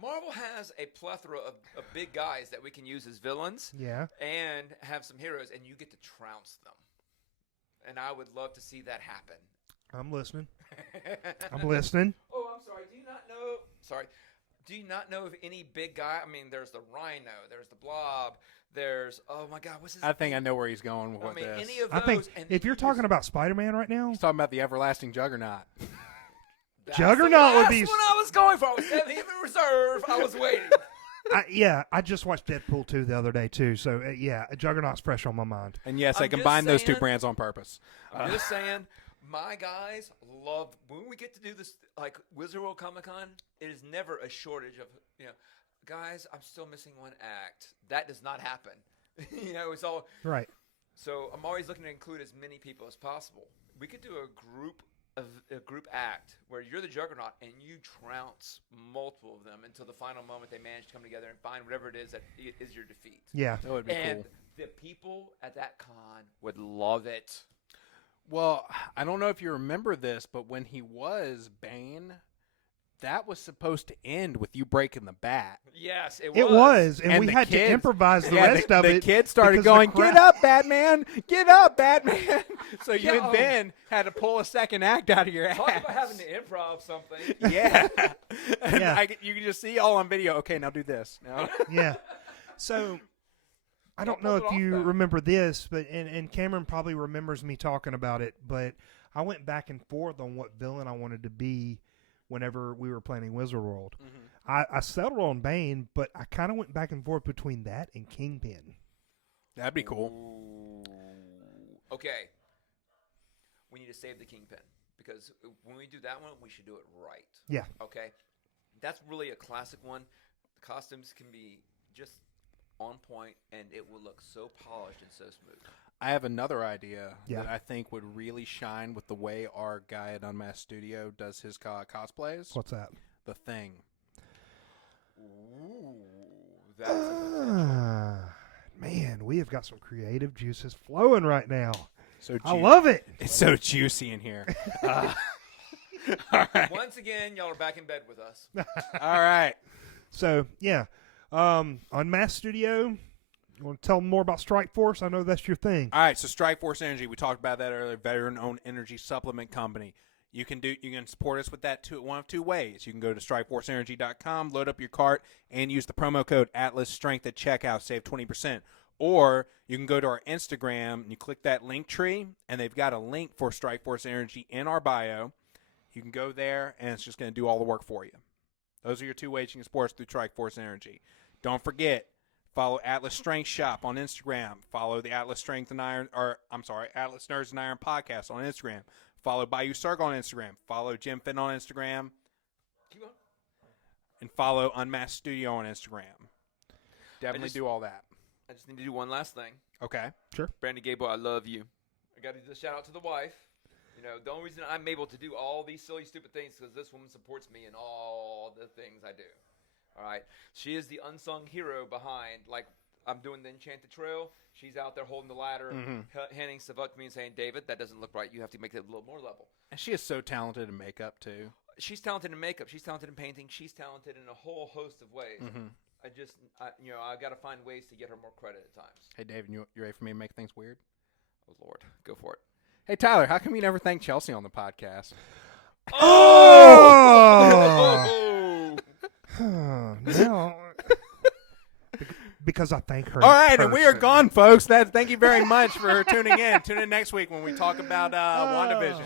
Marvel has a plethora of big guys that we can use as villains. Yeah. And have some heroes, and you get to trounce them. And I would love to see that happen. I'm listening. I'm listening. Oh, I'm sorry. Do you not know of any big guy? I mean, there's the Rhino, there's the Blob, there's oh my God, what's his name? I think I know where he's going with this. Any of those. I think if you're talking about Spider-Man right now, He's talking about the everlasting Juggernaut. Juggernaut would be. That's what I was going for. I was saving him in reserve. I was waiting. I just watched Deadpool 2 the other day too, so Juggernaut's fresh on my mind. And yes, I I'm combined those two saying- brands on purpose. I'm just saying, my guys love when we get to do this, like Wizard World Comic Con. It is never a shortage of guys. I'm still missing one act. That does not happen. It's all Right. So I'm always looking to include as many people as possible. We could do a group act where you're the Juggernaut and you trounce multiple of them until the final moment they manage to come together and find whatever it is that is your defeat. Yeah. That would be And cool. the people at that con would love it. Well, I don't know if you remember this, but when he was Bane, that was supposed to end with you breaking the bat. Yes, It was, and we the had to kids- improvise the yeah, rest of it. The kids started because the going, crowd- "Get up, Batman! Get up, Batman!" So you Yeah. and Ben had to pull a second act out of your ass. Talk about having to improv something. Yeah. And Yeah. you can just see all on video. Okay, now do this. Now. Yeah. So I don't Don't know pull if it you off, though. remember this, but and Cameron probably remembers me talking about it, but I went back and forth on what villain I wanted to be whenever we were planning Wizard World. Mm-hmm. I settled on Bane, but I kind of went back and forth between that and Kingpin. That'd be cool. Ooh. Okay. We need to save the Kingpin because when we do that one, we should do it right. Yeah. Okay. That's really a classic one. The costumes can be just on point, and it will look so polished and so smooth. I have another idea Yeah. that I think would really shine with the way our guy at Unmasked Studio does his cosplays. What's that? The Thing. Ooh. That's a potential. Man, we have got some creative juices flowing right now. So I love it. It's so juicy in here. All right. Once again, y'all are back in bed with us. All right. So, yeah. Unmasked Studio, you want to tell them more about Strike Force? I know that's your thing. All right, so Strike Force Energy, we talked about that earlier, veteran-owned energy supplement company. You can support us with that one of two ways. You can go to strikeforceenergy.com, load up your cart, and use the promo code AtlasStrength at checkout, save 20%. Or you can go to our Instagram, and you click that link tree, and they've got a link for Strike Force Energy in our bio. You can go there, and it's just going to do all the work for you. Those are your two ways you can support us through Strike Force Energy. Don't forget, follow Atlas Strength Shop on Instagram. Follow the Atlas Nerds and Iron podcast on Instagram. Follow Bayou Cirque on Instagram. Follow Jim Finn on Instagram. Keep going. And follow Unmasked Studio on Instagram. Definitely do all that. I just need to do one last thing. Okay. Sure. Brandy Gable, I love you. I got to do a shout out to the wife. You know, the only reason I'm able to do all these silly, stupid things is because this woman supports me in all the things I do. All right? She is the unsung hero behind, like, I'm doing the Enchanted Trail. She's out there holding the ladder, handing stuff up to me and saying, David, that doesn't look right. You have to make it a little more level. And she is so talented in makeup, too. She's talented in makeup. She's talented in painting. She's talented in a whole host of ways. I've got to find ways to get her more credit at times. Hey, David, you ready for me to make things weird? Oh, Lord. Go for it. Hey, Tyler, how come you never thank Chelsea on the podcast? Oh! No. Because I thank her. All right, and we are gone, folks. Thank you very much for tuning in. Tune in next week when we talk about WandaVision.